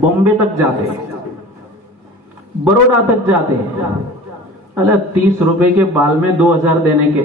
بامبے تک جاتے ہیں, بروڈا تک جاتے ہیں. 30 روپے کے بال میں 2000 دینے کے.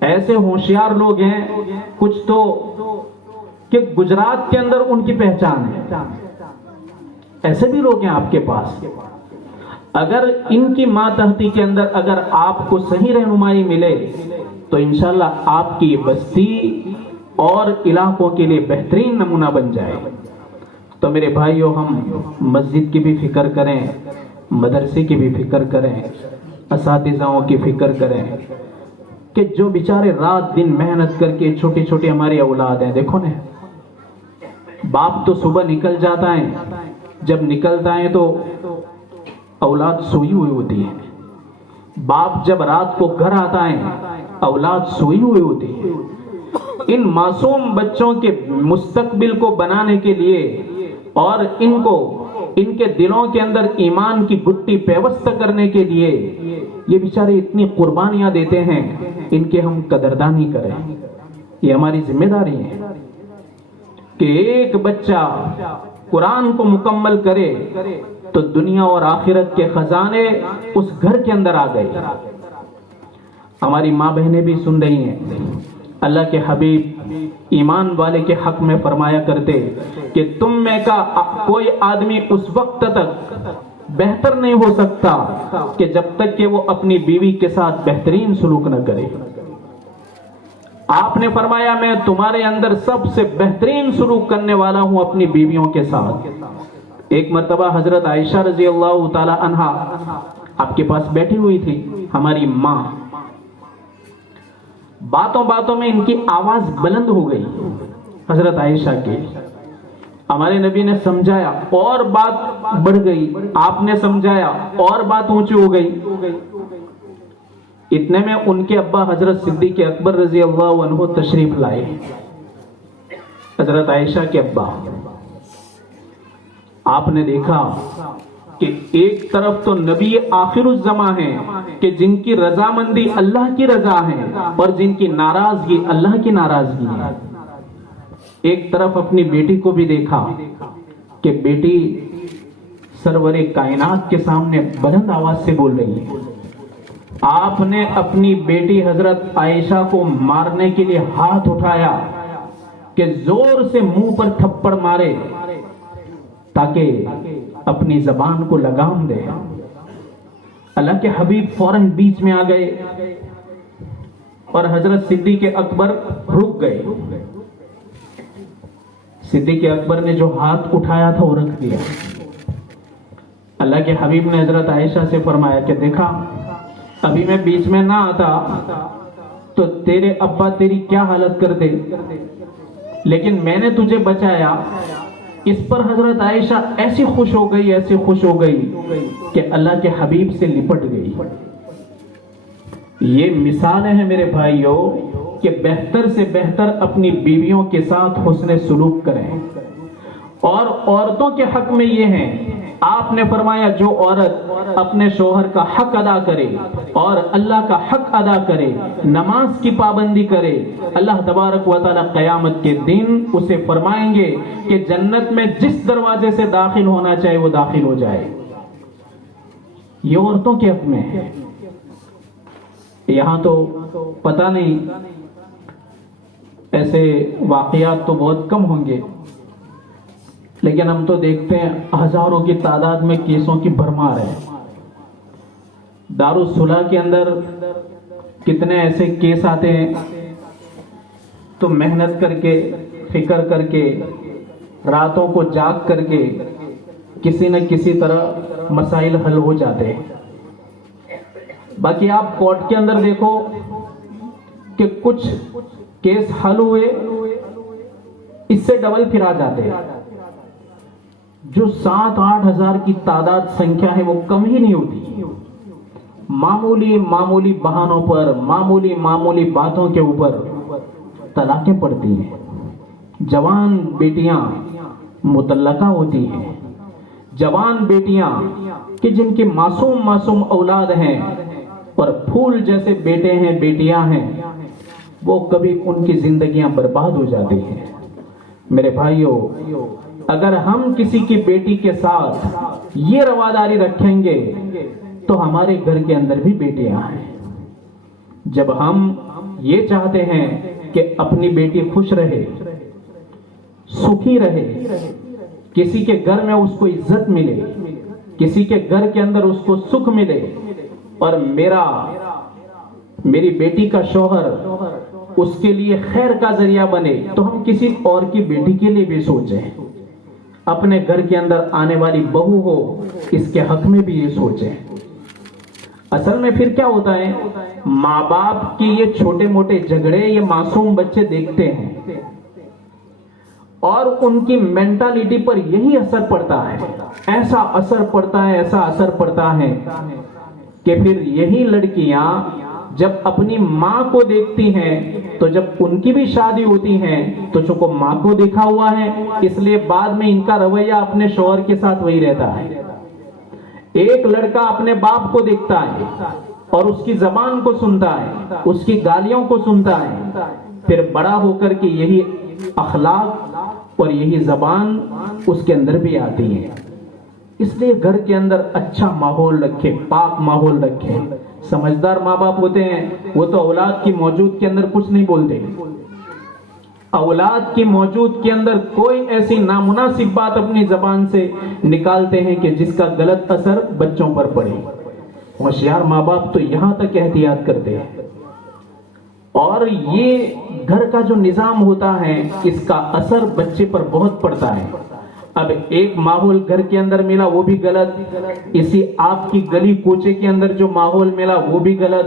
ایسے ہوشیار لوگ ہیں کچھ تو کہ گجرات کے اندر ان کی پہچان ہے. ایسے بھی لوگ ہیں آپ کے پاس. اگر ان کی ماتحتی کے اندر اگر آپ کو صحیح رہنمائی ملے تو انشاءاللہ آپ کی بستی اور علاقوں کے لیے بہترین نمونہ بن جائے. تو میرے بھائیو، ہم مسجد کی بھی فکر کریں، مدرسے کی بھی فکر کریں، اساتذاؤں کی فکر کریں کہ جو بیچارے رات دن محنت کر کے چھوٹی چھوٹی ہماری اولاد ہیں. دیکھو نا، باپ تو صبح نکل جاتا ہے، جب نکلتا ہے تو اولاد سوئی ہوئی ہوتی ہے. باپ جب رات کو گھر آتا ہے اولاد سوئی ہوئی ہوتی ہے. ان معصوم بچوں کے مستقبل کو بنانے کے لیے اور ان کے دلوں کے اندر ایمان کی گٹی پیوست کرنے کے لیے یہ بیچارے اتنی قربانیاں دیتے ہیں. ان کے ہم قدردانی کریں. یہ ہماری ذمہ داری ہے کہ ایک بچہ قرآن کو مکمل کرے تو دنیا اور آخرت کے خزانے اس گھر کے اندر آ گئے. ہماری ماں بہنیں بھی سن رہی ہیں. اللہ کے حبیب ایمان والے کے حق میں فرمایا کرتے کہ تم میں کا کوئی آدمی اس وقت تک بہتر نہیں ہو سکتا کہ جب تک کہ وہ اپنی بیوی کے ساتھ بہترین سلوک نہ کرے. آپ نے فرمایا میں تمہارے اندر سب سے بہترین سلوک کرنے والا ہوں اپنی بیویوں کے ساتھ. ایک مرتبہ حضرت عائشہ رضی اللہ تعالی عنہا آپ کے پاس بیٹھی ہوئی تھی، ہماری ماں. باتوں باتوں میں ان کی آواز بلند ہو گئی حضرت عائشہ کی. ہمارے نبی نے سمجھایا اور بات بڑھ گئی، آپ نے سمجھایا اور بات اونچی ہو گئی. اتنے میں ان کے ابا حضرت صدیق اکبر رضی اللہ عنہ تشریف لائے. حضرت عائشہ کے ابا. آپ نے دیکھا کہ ایک طرف تو نبی آخر الزماں ہیں کہ جن کی رضامندی اللہ کی رضا ہے اور جن کی ناراضگی اللہ کی ناراضگی ہے. ایک طرف اپنی بیٹی کو بھی دیکھا کہ بیٹی سرور کائنات کے سامنے بلند آواز سے بول رہی ہے. آپ نے اپنی بیٹی حضرت عائشہ کو مارنے کے لیے ہاتھ اٹھایا کہ زور سے منہ پر تھپڑ مارے تاکہ اپنی زبان کو لگام دے. اللہ کے حبیب فوراً بیچ میں آ گئے اور حضرت صدیق اکبر رک گئے. صدیق اکبر نے جو ہاتھ اٹھایا تھا وہ رکھ دیا. اللہ کے حبیب نے حضرت عائشہ سے فرمایا کہ دیکھا ابھی میں بیچ میں نہ آتا تو تیرے ابا تیری کیا حالت کرتے، لیکن میں نے تجھے بچایا. اس پر حضرت عائشہ ایسی خوش ہو گئی کہ اللہ کے حبیب سے لپٹ گئی. یہ مثالیں ہیں میرے بھائیوں کہ بہتر سے بہتر اپنی بیویوں کے ساتھ حسن سلوک کریں. اور عورتوں کے حق میں یہ ہیں، آپ نے فرمایا جو عورت اپنے شوہر کا حق ادا کرے اور اللہ کا حق ادا کرے، نماز کی پابندی کرے، اللہ تبارک و تعالی قیامت کے دن اسے فرمائیں گے کہ جنت میں جس دروازے سے داخل ہونا چاہے وہ داخل ہو جائے. یہ عورتوں کے حق میں ہے. یہاں تو پتہ نہیں، ایسے واقعات تو بہت کم ہوں گے، لیکن ہم تو دیکھتے ہیں ہزاروں کی تعداد میں کیسوں کی بھرمار ہے. دارالصلح کے اندر کتنے ایسے کیس آتے ہیں تو محنت کر کے، فکر کر کے، راتوں کو جاگ کر کے کسی نہ کسی طرح مسائل حل ہو جاتے ہیں. باقی آپ کورٹ کے اندر دیکھو کہ کچھ کیس حل ہوئے اس سے ڈبل پھر آ جاتے ہیں. جو 7-8 ہزار کی تعداد سنکھیا ہے وہ کم ہی نہیں ہوتی. معمولی بہانوں پر، معمولی باتوں کے اوپر طلاقیں پڑتی ہیں. جوان بیٹیاں مطلقہ ہوتی ہیں. جوان بیٹیاں کہ جن کی معصوم اولاد ہیں اور پھول جیسے بیٹے ہیں، بیٹیاں ہیں، وہ کبھی ان کی زندگیاں برباد ہو جاتی ہیں. میرے بھائیوں، اگر ہم کسی کی بیٹی کے ساتھ یہ رواداری رکھیں گے تو ہمارے گھر کے اندر بھی بیٹیاں ہیں. جب ہم یہ چاہتے ہیں کہ اپنی بیٹی خوش رہے، سکھی رہے، کسی کے گھر میں اس کو عزت ملے، کسی کے گھر کے اندر اس کو سکھ ملے، اور میری بیٹی کا شوہر اس کے لیے خیر کا ذریعہ بنے، تو ہم کسی اور کی بیٹی کے لیے بھی سوچیں، اپنے گھر کے اندر آنے والی بہو ہو اس کے حق میں بھی یہ سوچیں۔ اصل میں پھر کیا ہوتا ہے، ماں باپ کی یہ چھوٹے موٹے جھگڑے یہ معصوم بچے دیکھتے ہیں، اور ان کی مینٹالٹی پر یہی اثر پڑتا ہے، ایسا اثر پڑتا ہے کہ پھر یہی لڑکیاں جب اپنی ماں کو دیکھتی ہیں تو جب ان کی بھی شادی ہوتی ہے تو چونکہ ماں کو دیکھا ہوا ہے اس لیے بعد میں ان کا رویہ اپنے شوہر کے ساتھ وہی رہتا ہے۔ ایک لڑکا اپنے باپ کو دیکھتا ہے اور اس کی زبان کو سنتا ہے، اس کی گالیوں کو سنتا ہے، پھر بڑا ہو کر کے یہی اخلاق اور یہی زبان اس کے اندر بھی آتی ہے۔ اس لیے گھر کے اندر اچھا ماحول رکھے، پاک ماحول رکھے۔ سمجھدار ماں باپ ہوتے ہیں وہ تو اولاد کی موجود کے اندر کچھ نہیں بولتے، اولاد کی موجود کے اندر کوئی ایسی نامناسب بات اپنی زبان سے نکالتے ہیں کہ جس کا غلط اثر بچوں پر پڑے۔ ہوشیار ماں باپ تو یہاں تک احتیاط کرتے ہیں، اور یہ گھر کا جو نظام ہوتا ہے اس کا اثر بچے پر بہت پڑتا ہے۔ اب ایک ماحول گھر کے اندر ملا وہ بھی غلط، اسی آپ کی گلی کوچے کے اندر جو ماحول ملا وہ بھی غلط،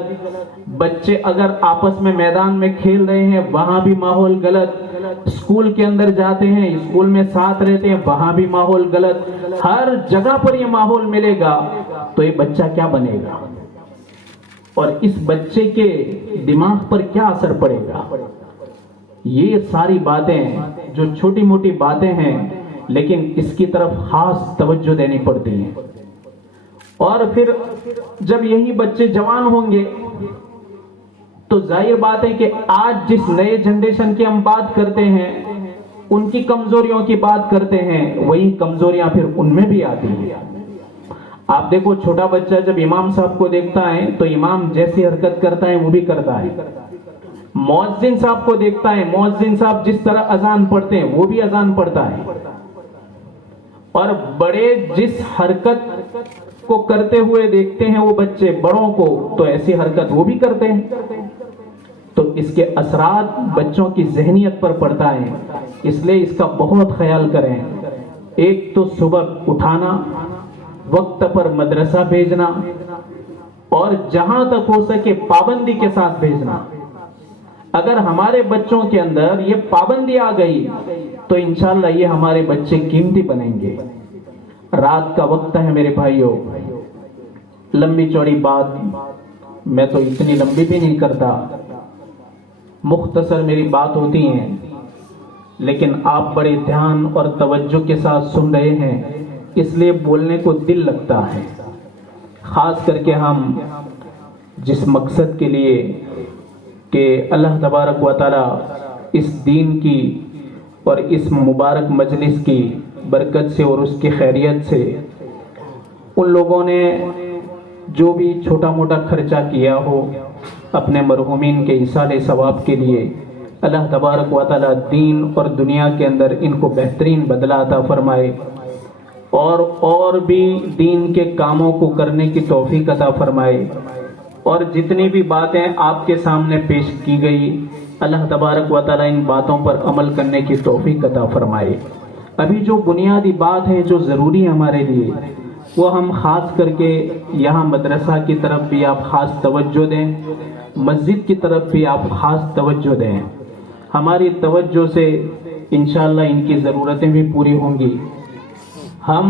بچے اگر آپس میں میدان میں کھیل رہے ہیں وہاں بھی ماحول غلط، اسکول کے اندر جاتے ہیں اسکول میں ساتھ رہتے ہیں وہاں بھی ماحول غلط، ہر جگہ پر یہ ماحول ملے گا تو یہ بچہ کیا بنے گا، اور اس بچے کے دماغ پر کیا اثر پڑے گا۔ یہ ساری باتیں جو چھوٹی موٹی باتیں ہیں لیکن اس کی طرف خاص توجہ دینی پڑتی ہیں۔ اور پھر جب یہی بچے جوان ہوں گے تو ظاہر بات ہے کہ آج جس نئے جنریشن کی ہم بات کرتے ہیں ان کی کمزوریوں کی بات کرتے ہیں، وہی کمزوریاں پھر ان میں بھی آتی ہیں۔ آپ دیکھو چھوٹا بچہ جب امام صاحب کو دیکھتا ہے تو امام جیسی حرکت کرتا ہے وہ بھی کرتا ہے، مؤذن صاحب کو دیکھتا ہے مؤذن صاحب جس طرح اذان پڑھتے ہیں وہ بھی اذان پڑھتا ہے، اور بڑے جس حرکت کو کرتے ہوئے دیکھتے ہیں وہ بچے بڑوں کو تو ایسی حرکت وہ بھی کرتے ہیں۔ تو اس کے اثرات بچوں کی ذہنیت پر پڑتا ہے، اس لیے اس کا بہت خیال کریں۔ ایک تو صبح اٹھانا، وقت پر مدرسہ بھیجنا، اور جہاں تک ہو سکے پابندی کے ساتھ بھیجنا۔ اگر ہمارے بچوں کے اندر یہ پابندی آ گئی تو انشاءاللہ یہ ہمارے بچے قیمتی بنیں گے۔ رات کا وقت ہے میرے بھائیوں، لمبی چوڑی بات میں تو اتنی لمبی بھی نہیں کرتا، مختصر میری بات ہوتی ہیں، لیکن آپ بڑے دھیان اور توجہ کے ساتھ سن رہے ہیں اس لیے بولنے کو دل لگتا ہے۔ خاص کر کے ہم جس مقصد کے لیے کہ اللہ تبارک و تعالی اس دین کی اور اس مبارک مجلس کی برکت سے اور اس کی خیریت سے ان لوگوں نے جو بھی چھوٹا موٹا خرچہ کیا ہو اپنے مرحومین کے ایصال ثواب کے لیے، اللہ تبارک و تعالی دین اور دنیا کے اندر ان کو بہترین بدلہ عطا فرمائے، اور بھی دین کے کاموں کو کرنے کی توفیق عطا فرمائے، اور جتنی بھی باتیں آپ کے سامنے پیش کی گئی اللہ تبارک و تعالی ان باتوں پر عمل کرنے کی توفیق عطا فرمائے۔ ابھی جو بنیادی بات ہے جو ضروری ہے ہمارے لیے وہ ہم خاص کر کے یہاں مدرسہ کی طرف بھی آپ خاص توجہ دیں، مسجد کی طرف بھی آپ خاص توجہ دیں۔ ہماری توجہ سے انشاءاللہ ان کی ضرورتیں بھی پوری ہوں گی۔ ہم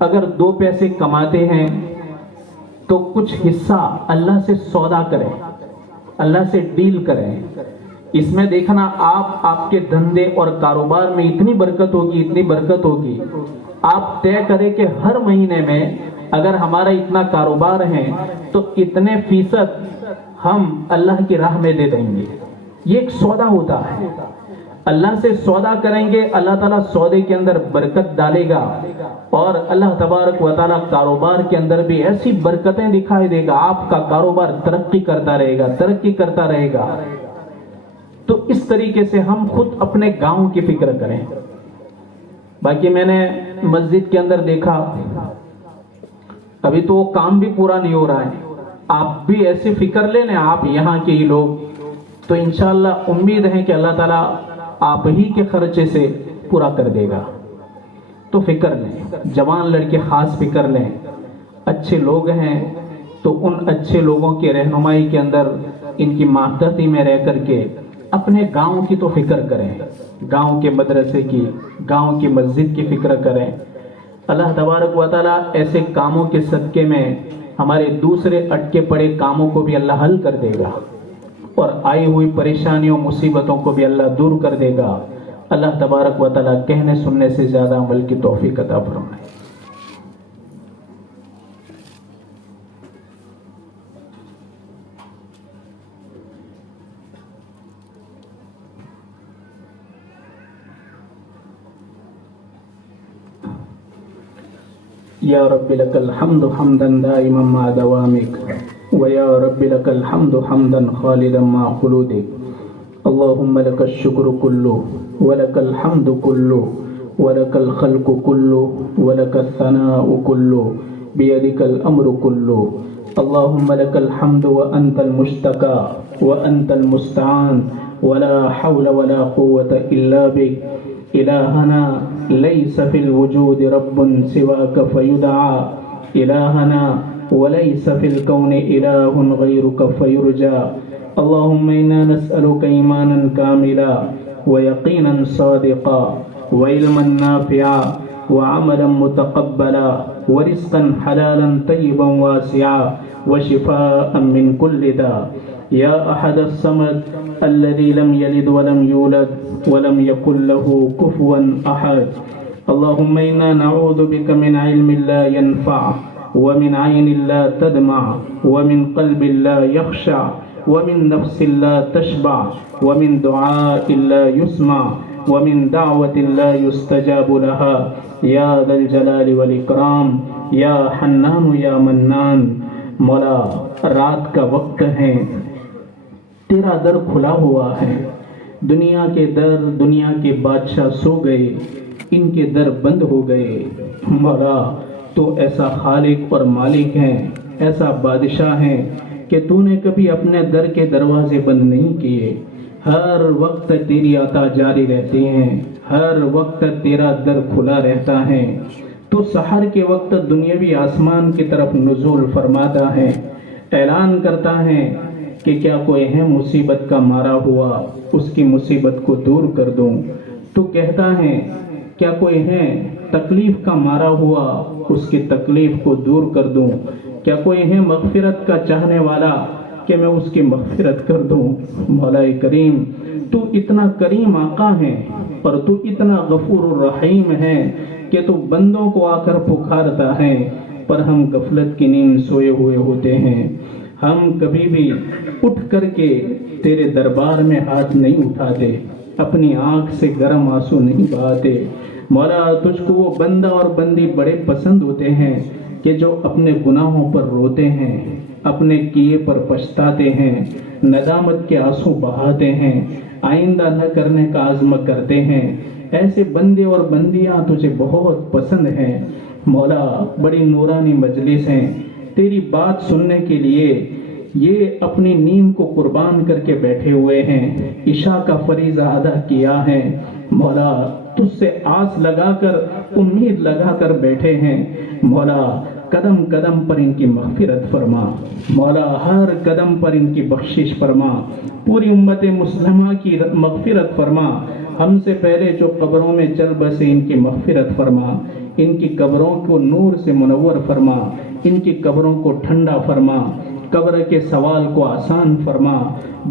اگر 2 پیسے کماتے ہیں تو کچھ حصہ اللہ سے سودا کریں، اللہ سے ڈیل کریں۔ اس میں دیکھنا آپ کے دھندے اور کاروبار میں اتنی برکت ہوگی، آپ طے کریں کہ ہر مہینے میں اگر ہمارا اتنا کاروبار ہے تو اتنے فیصد ہم اللہ کی راہ میں دے دیں گے۔ یہ ایک سودا ہوتا ہے، اللہ سے سودا کریں گے، اللہ تعالیٰ سودے کے اندر برکت ڈالے گا، اور اللہ تبارک و تعالیٰ کاروبار کے اندر بھی ایسی برکتیں دکھائی دے گا، آپ کا کاروبار ترقی کرتا رہے گا۔ تو اس طریقے سے ہم خود اپنے گاؤں کی فکر کریں۔ باقی میں نے مسجد کے اندر دیکھا، ابھی تو وہ کام بھی پورا نہیں ہو رہا ہے، آپ بھی ایسی فکر لے لیں، آپ یہاں کے ہی لوگ، تو انشاءاللہ امید ہے کہ اللہ تعالیٰ آپ ہی کے خرچے سے پورا کر دے گا۔ تو فکر لیں، جوان لڑکے خاص فکر لیں، اچھے لوگ ہیں تو ان اچھے لوگوں کی رہنمائی کے اندر، ان کی ماتحتی میں رہ کر کے اپنے گاؤں کی تو فکر کریں، گاؤں کے مدرسے کی، گاؤں کی مسجد کی فکر کریں۔ اللہ تبارک و تعالیٰ ایسے کاموں کے صدقے میں ہمارے دوسرے اٹکے پڑے کاموں کو بھی اللہ حل کر دے گا، اور آئی ہوئی پریشانیوں مصیبتوں کو بھی اللہ دور کر دے گا۔ اللہ تبارک و تعالیٰ کہنے سننے سے زیادہ عمل کی توفیق عطا فرمائے۔ یا رب لک الحمد حمدا دائما مع دوامک ویا رب لک الحمد حمدا خالدا مع خلودک اللهم لك الشكر كله ولك الحمد كله ولك الخلق كله ولك الثناء كله بيدك الأمر كله اللهم لك الحمد وأنت المشتكى وأنت المستعان ولا حول ولا قوة إلا بك إلهنا ليس في الوجود رب سواك فيدعى إلهنا وليس في الكون إله غيرك فيرجى اللهم إنا نسألك إيمانا كاملا ويقينا صادقا وعلما نافعا وعملا متقبلا ورزقا حلالا طيبا واسعا وشفاء من كل داء يا أحد الصمد الذي لم يلد ولم يولد ولم يكن له كفوا أحد اللهم إنا نعوذ بك من علم لا ينفع ومن عين لا تدمع ومن قلب لا يخشع ومن نفس لا تشبع ومن دعاء لا يسمع ومن دعوة لا يستجاب لها يا ذا الجلال والإكرام یا حنان یا منان۔ مولا رات کا وقت ہے، تیرا در کھلا ہوا ہے، دنیا کے در، دنیا کے بادشاہ سو گئے، ان کے در بند ہو گئے۔ مولا تو ایسا خالق اور مالک ہے، ایسا بادشاہ ہے کہ تو نے کبھی اپنے در کے دروازے بند نہیں کیے، ہر وقت تیری عطا جاری رہتی ہیں، ہر وقت تیرا در کھلا رہتا ہے۔ تو سحر کے وقت دنیاوی آسمان کی طرف نزول فرماتا ہے، اعلان کرتا ہے کہ کیا کوئی ہے مصیبت کا مارا ہوا، اس کی مصیبت کو دور کر دوں۔ تو کہتا ہے کیا کوئی ہے تکلیف کا مارا ہوا، اس کی تکلیف کو دور کر دوں۔ کیا کوئی ہے مغفرت کا چاہنے والا کہ میں اس کی مغفرت کر دوں۔ مولا کریم تو اتنا کریم آقا ہے اور تو اتنا غفور الرحیم ہے کہ تو بندوں کو آ کر پکارتا ہے، پر ہم غفلت کی نیند سوئے ہوئے ہوتے ہیں۔ ہم کبھی بھی اٹھ کر کے تیرے دربار میں ہاتھ نہیں اٹھاتے، اپنی آنکھ سے گرم آنسو نہیں بہاتے۔ مولا تجھ کو وہ بندہ اور بندی بڑے پسند ہوتے ہیں کہ جو اپنے گناہوں پر روتے ہیں، اپنے کیے پر پچھتاتے ہیں، ندامت کے آنسو بہاتے ہیں، آئندہ نہ کرنے کا عزم کرتے ہیں۔ ایسے بندے اور بندیاں تجھے بہت پسند ہیں۔ مولا بڑی نورانی مجلس ہیں، تیری بات سننے کے لیے یہ اپنی نیند کو قربان کر کے بیٹھے ہوئے ہیں، عشاء کا فریضہ ادا کیا ہے۔ مولا تجھ سے آس لگا کر، امید لگا کر بیٹھے ہیں۔ مولا قدم قدم پر ان کی مغفرت فرما، مولا ہر قدم پر ان کی بخشش فرما، پوری امت مسلمہ کی مغفرت فرما۔ ہم سے پہلے جو قبروں میں چل بسے ان کی مغفرت فرما، ان کی قبروں کو نور سے منور فرما، ان کی قبروں کو ٹھنڈا فرما، قبر کے سوال کو آسان فرما،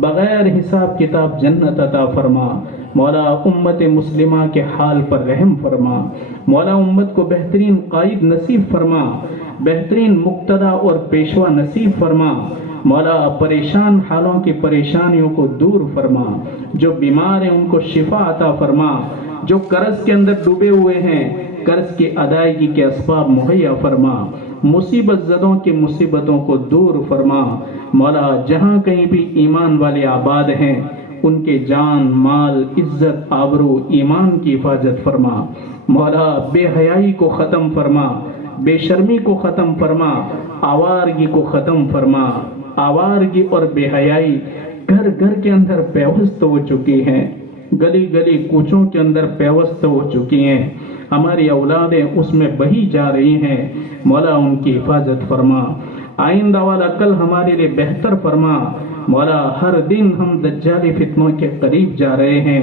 بغیر حساب کتاب جنت عطا فرما۔ مولا امت مسلمہ کے حال پر رحم فرما، مولا امت کو بہترین قائد نصیب فرما، بہترین مقتدا اور پیشوا نصیب فرما۔ مولا پریشان حالوں کی پریشانیوں کو دور فرما، جو بیمار ہیں ان کو شفا عطا فرما، جو قرض کے اندر ڈوبے ہوئے ہیں قرض کی ادائیگی کے اسباب مہیا فرما، مصیبت زدوں کی مصیبتوں کو دور فرما۔ مولا جہاں کہیں بھی ایمان والے آباد ہیں ان کے جان، مال، عزت، آبرو، ایمان کی حفاظت فرما۔ مولا بے حیائی کو ختم فرما، بے شرمی کو ختم فرما، آوارگی کو ختم فرما۔ آوارگی اور بے حیائی گھر گھر کے اندر پیوست ہو چکی ہیں، گلی گلی کوچوں کے اندر پیوست ہو چکی ہیں، ہماری اولادیں اس میں بہی جا رہی ہیں۔ مولا ان کی حفاظت فرما، آئندہ والا کل ہمارے لیے بہتر فرما۔ مولا ہر دن ہم دجالی فتنوں کے قریب جا رہے ہیں،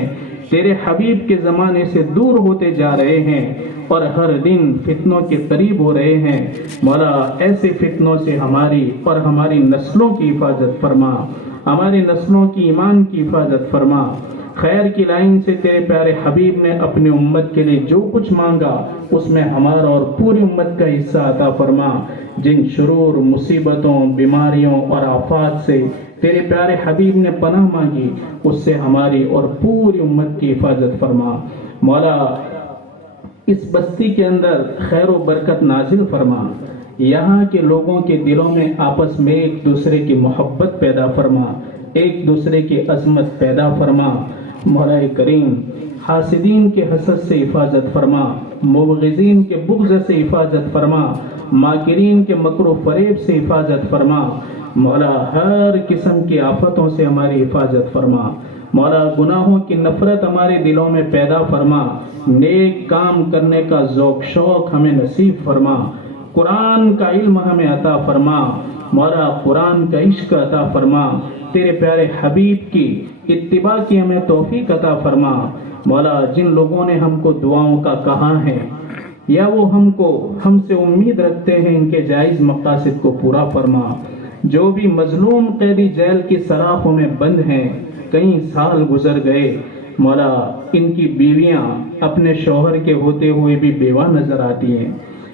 تیرے حبیب کے زمانے سے دور ہوتے جا رہے ہیں اور ہر دن فتنوں کے قریب ہو رہے ہیں۔ مولا ایسے فتنوں سے ہماری اور ہماری نسلوں کی حفاظت فرما، ہماری نسلوں کی ایمان کی حفاظت فرما۔ خیر کی لائن سے تیرے پیارے حبیب نے اپنی امت کے لیے جو کچھ مانگا اس میں ہمارا اور پوری امت کا حصہ عطا فرما۔ جن شرور، مصیبتوں، بیماریوں اور آفات سے تیرے پیارے حبیب نے پناہ مانگی اس سے ہماری اور پوری امت کی حفاظت فرما۔ مولا اس بستی کے اندر خیر و برکت نازل فرما، یہاں کے لوگوں کے دلوں میں آپس میں ایک دوسرے کی محبت پیدا فرما، ایک دوسرے کی عظمت پیدا فرما۔ مولا کریم حاسدین کے حسد سے حفاظت فرما، مبغضین کے بغض سے حفاظت فرما، ماکرین کے مکر و فریب سے حفاظت فرما۔ مولا ہر قسم کی آفتوں سے ہماری حفاظت فرما۔ مولا گناہوں کی نفرت ہمارے دلوں میں پیدا فرما، نیک کام کرنے کا ذوق شوق ہمیں نصیب فرما، قرآن کا علم ہمیں عطا فرما۔ مولا قرآن کا عشق عطا فرما، تیرے پیارے حبیب کی اتباع کی ہمیں توفیق عطا فرما۔ مولا جن لوگوں نے ہم کو دعاؤں کا کہا ہے یا وہ ہم سے امید رکھتے ہیں، ان کے جائز مقاصد کو پورا فرما۔ جو بھی مظلوم قیدی جیل کی سراخوں میں بند ہیں، کئی سال گزر گئے، مولا ان کی بیویاں اپنے شوہر کے ہوتے ہوئے بھی بیوہ نظر آتی ہیں،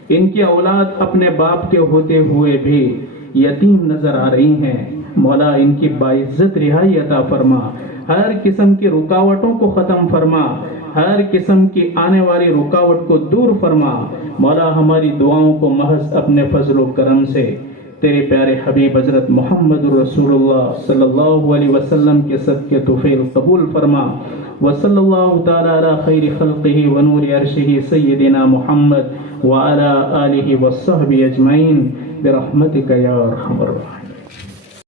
ان کی اولاد اپنے باپ کے ہوتے ہوئے بھی یتیم نظر آ رہی ہیں۔ مولا ان کی باعزت رہائی عطا فرما، ہر قسم کی رکاوٹوں کو ختم فرما، ہر قسم کی آنے والی رکاوٹ کو دور فرما۔ مولا ہماری دعاؤں کو محض اپنے فضل و کرم سے تیرے پیارے حبیب حضرت محمد رسول اللہ صلی اللہ علیہ وسلم کے صدقے توفیل قبول فرما۔ وصلی اللہ تعالی علی خیر خلقہ ونور عرشہ سیدنا محمد وعلی آلہ وصحبہ اجمعین برحمتک یا ارحم الراحمین۔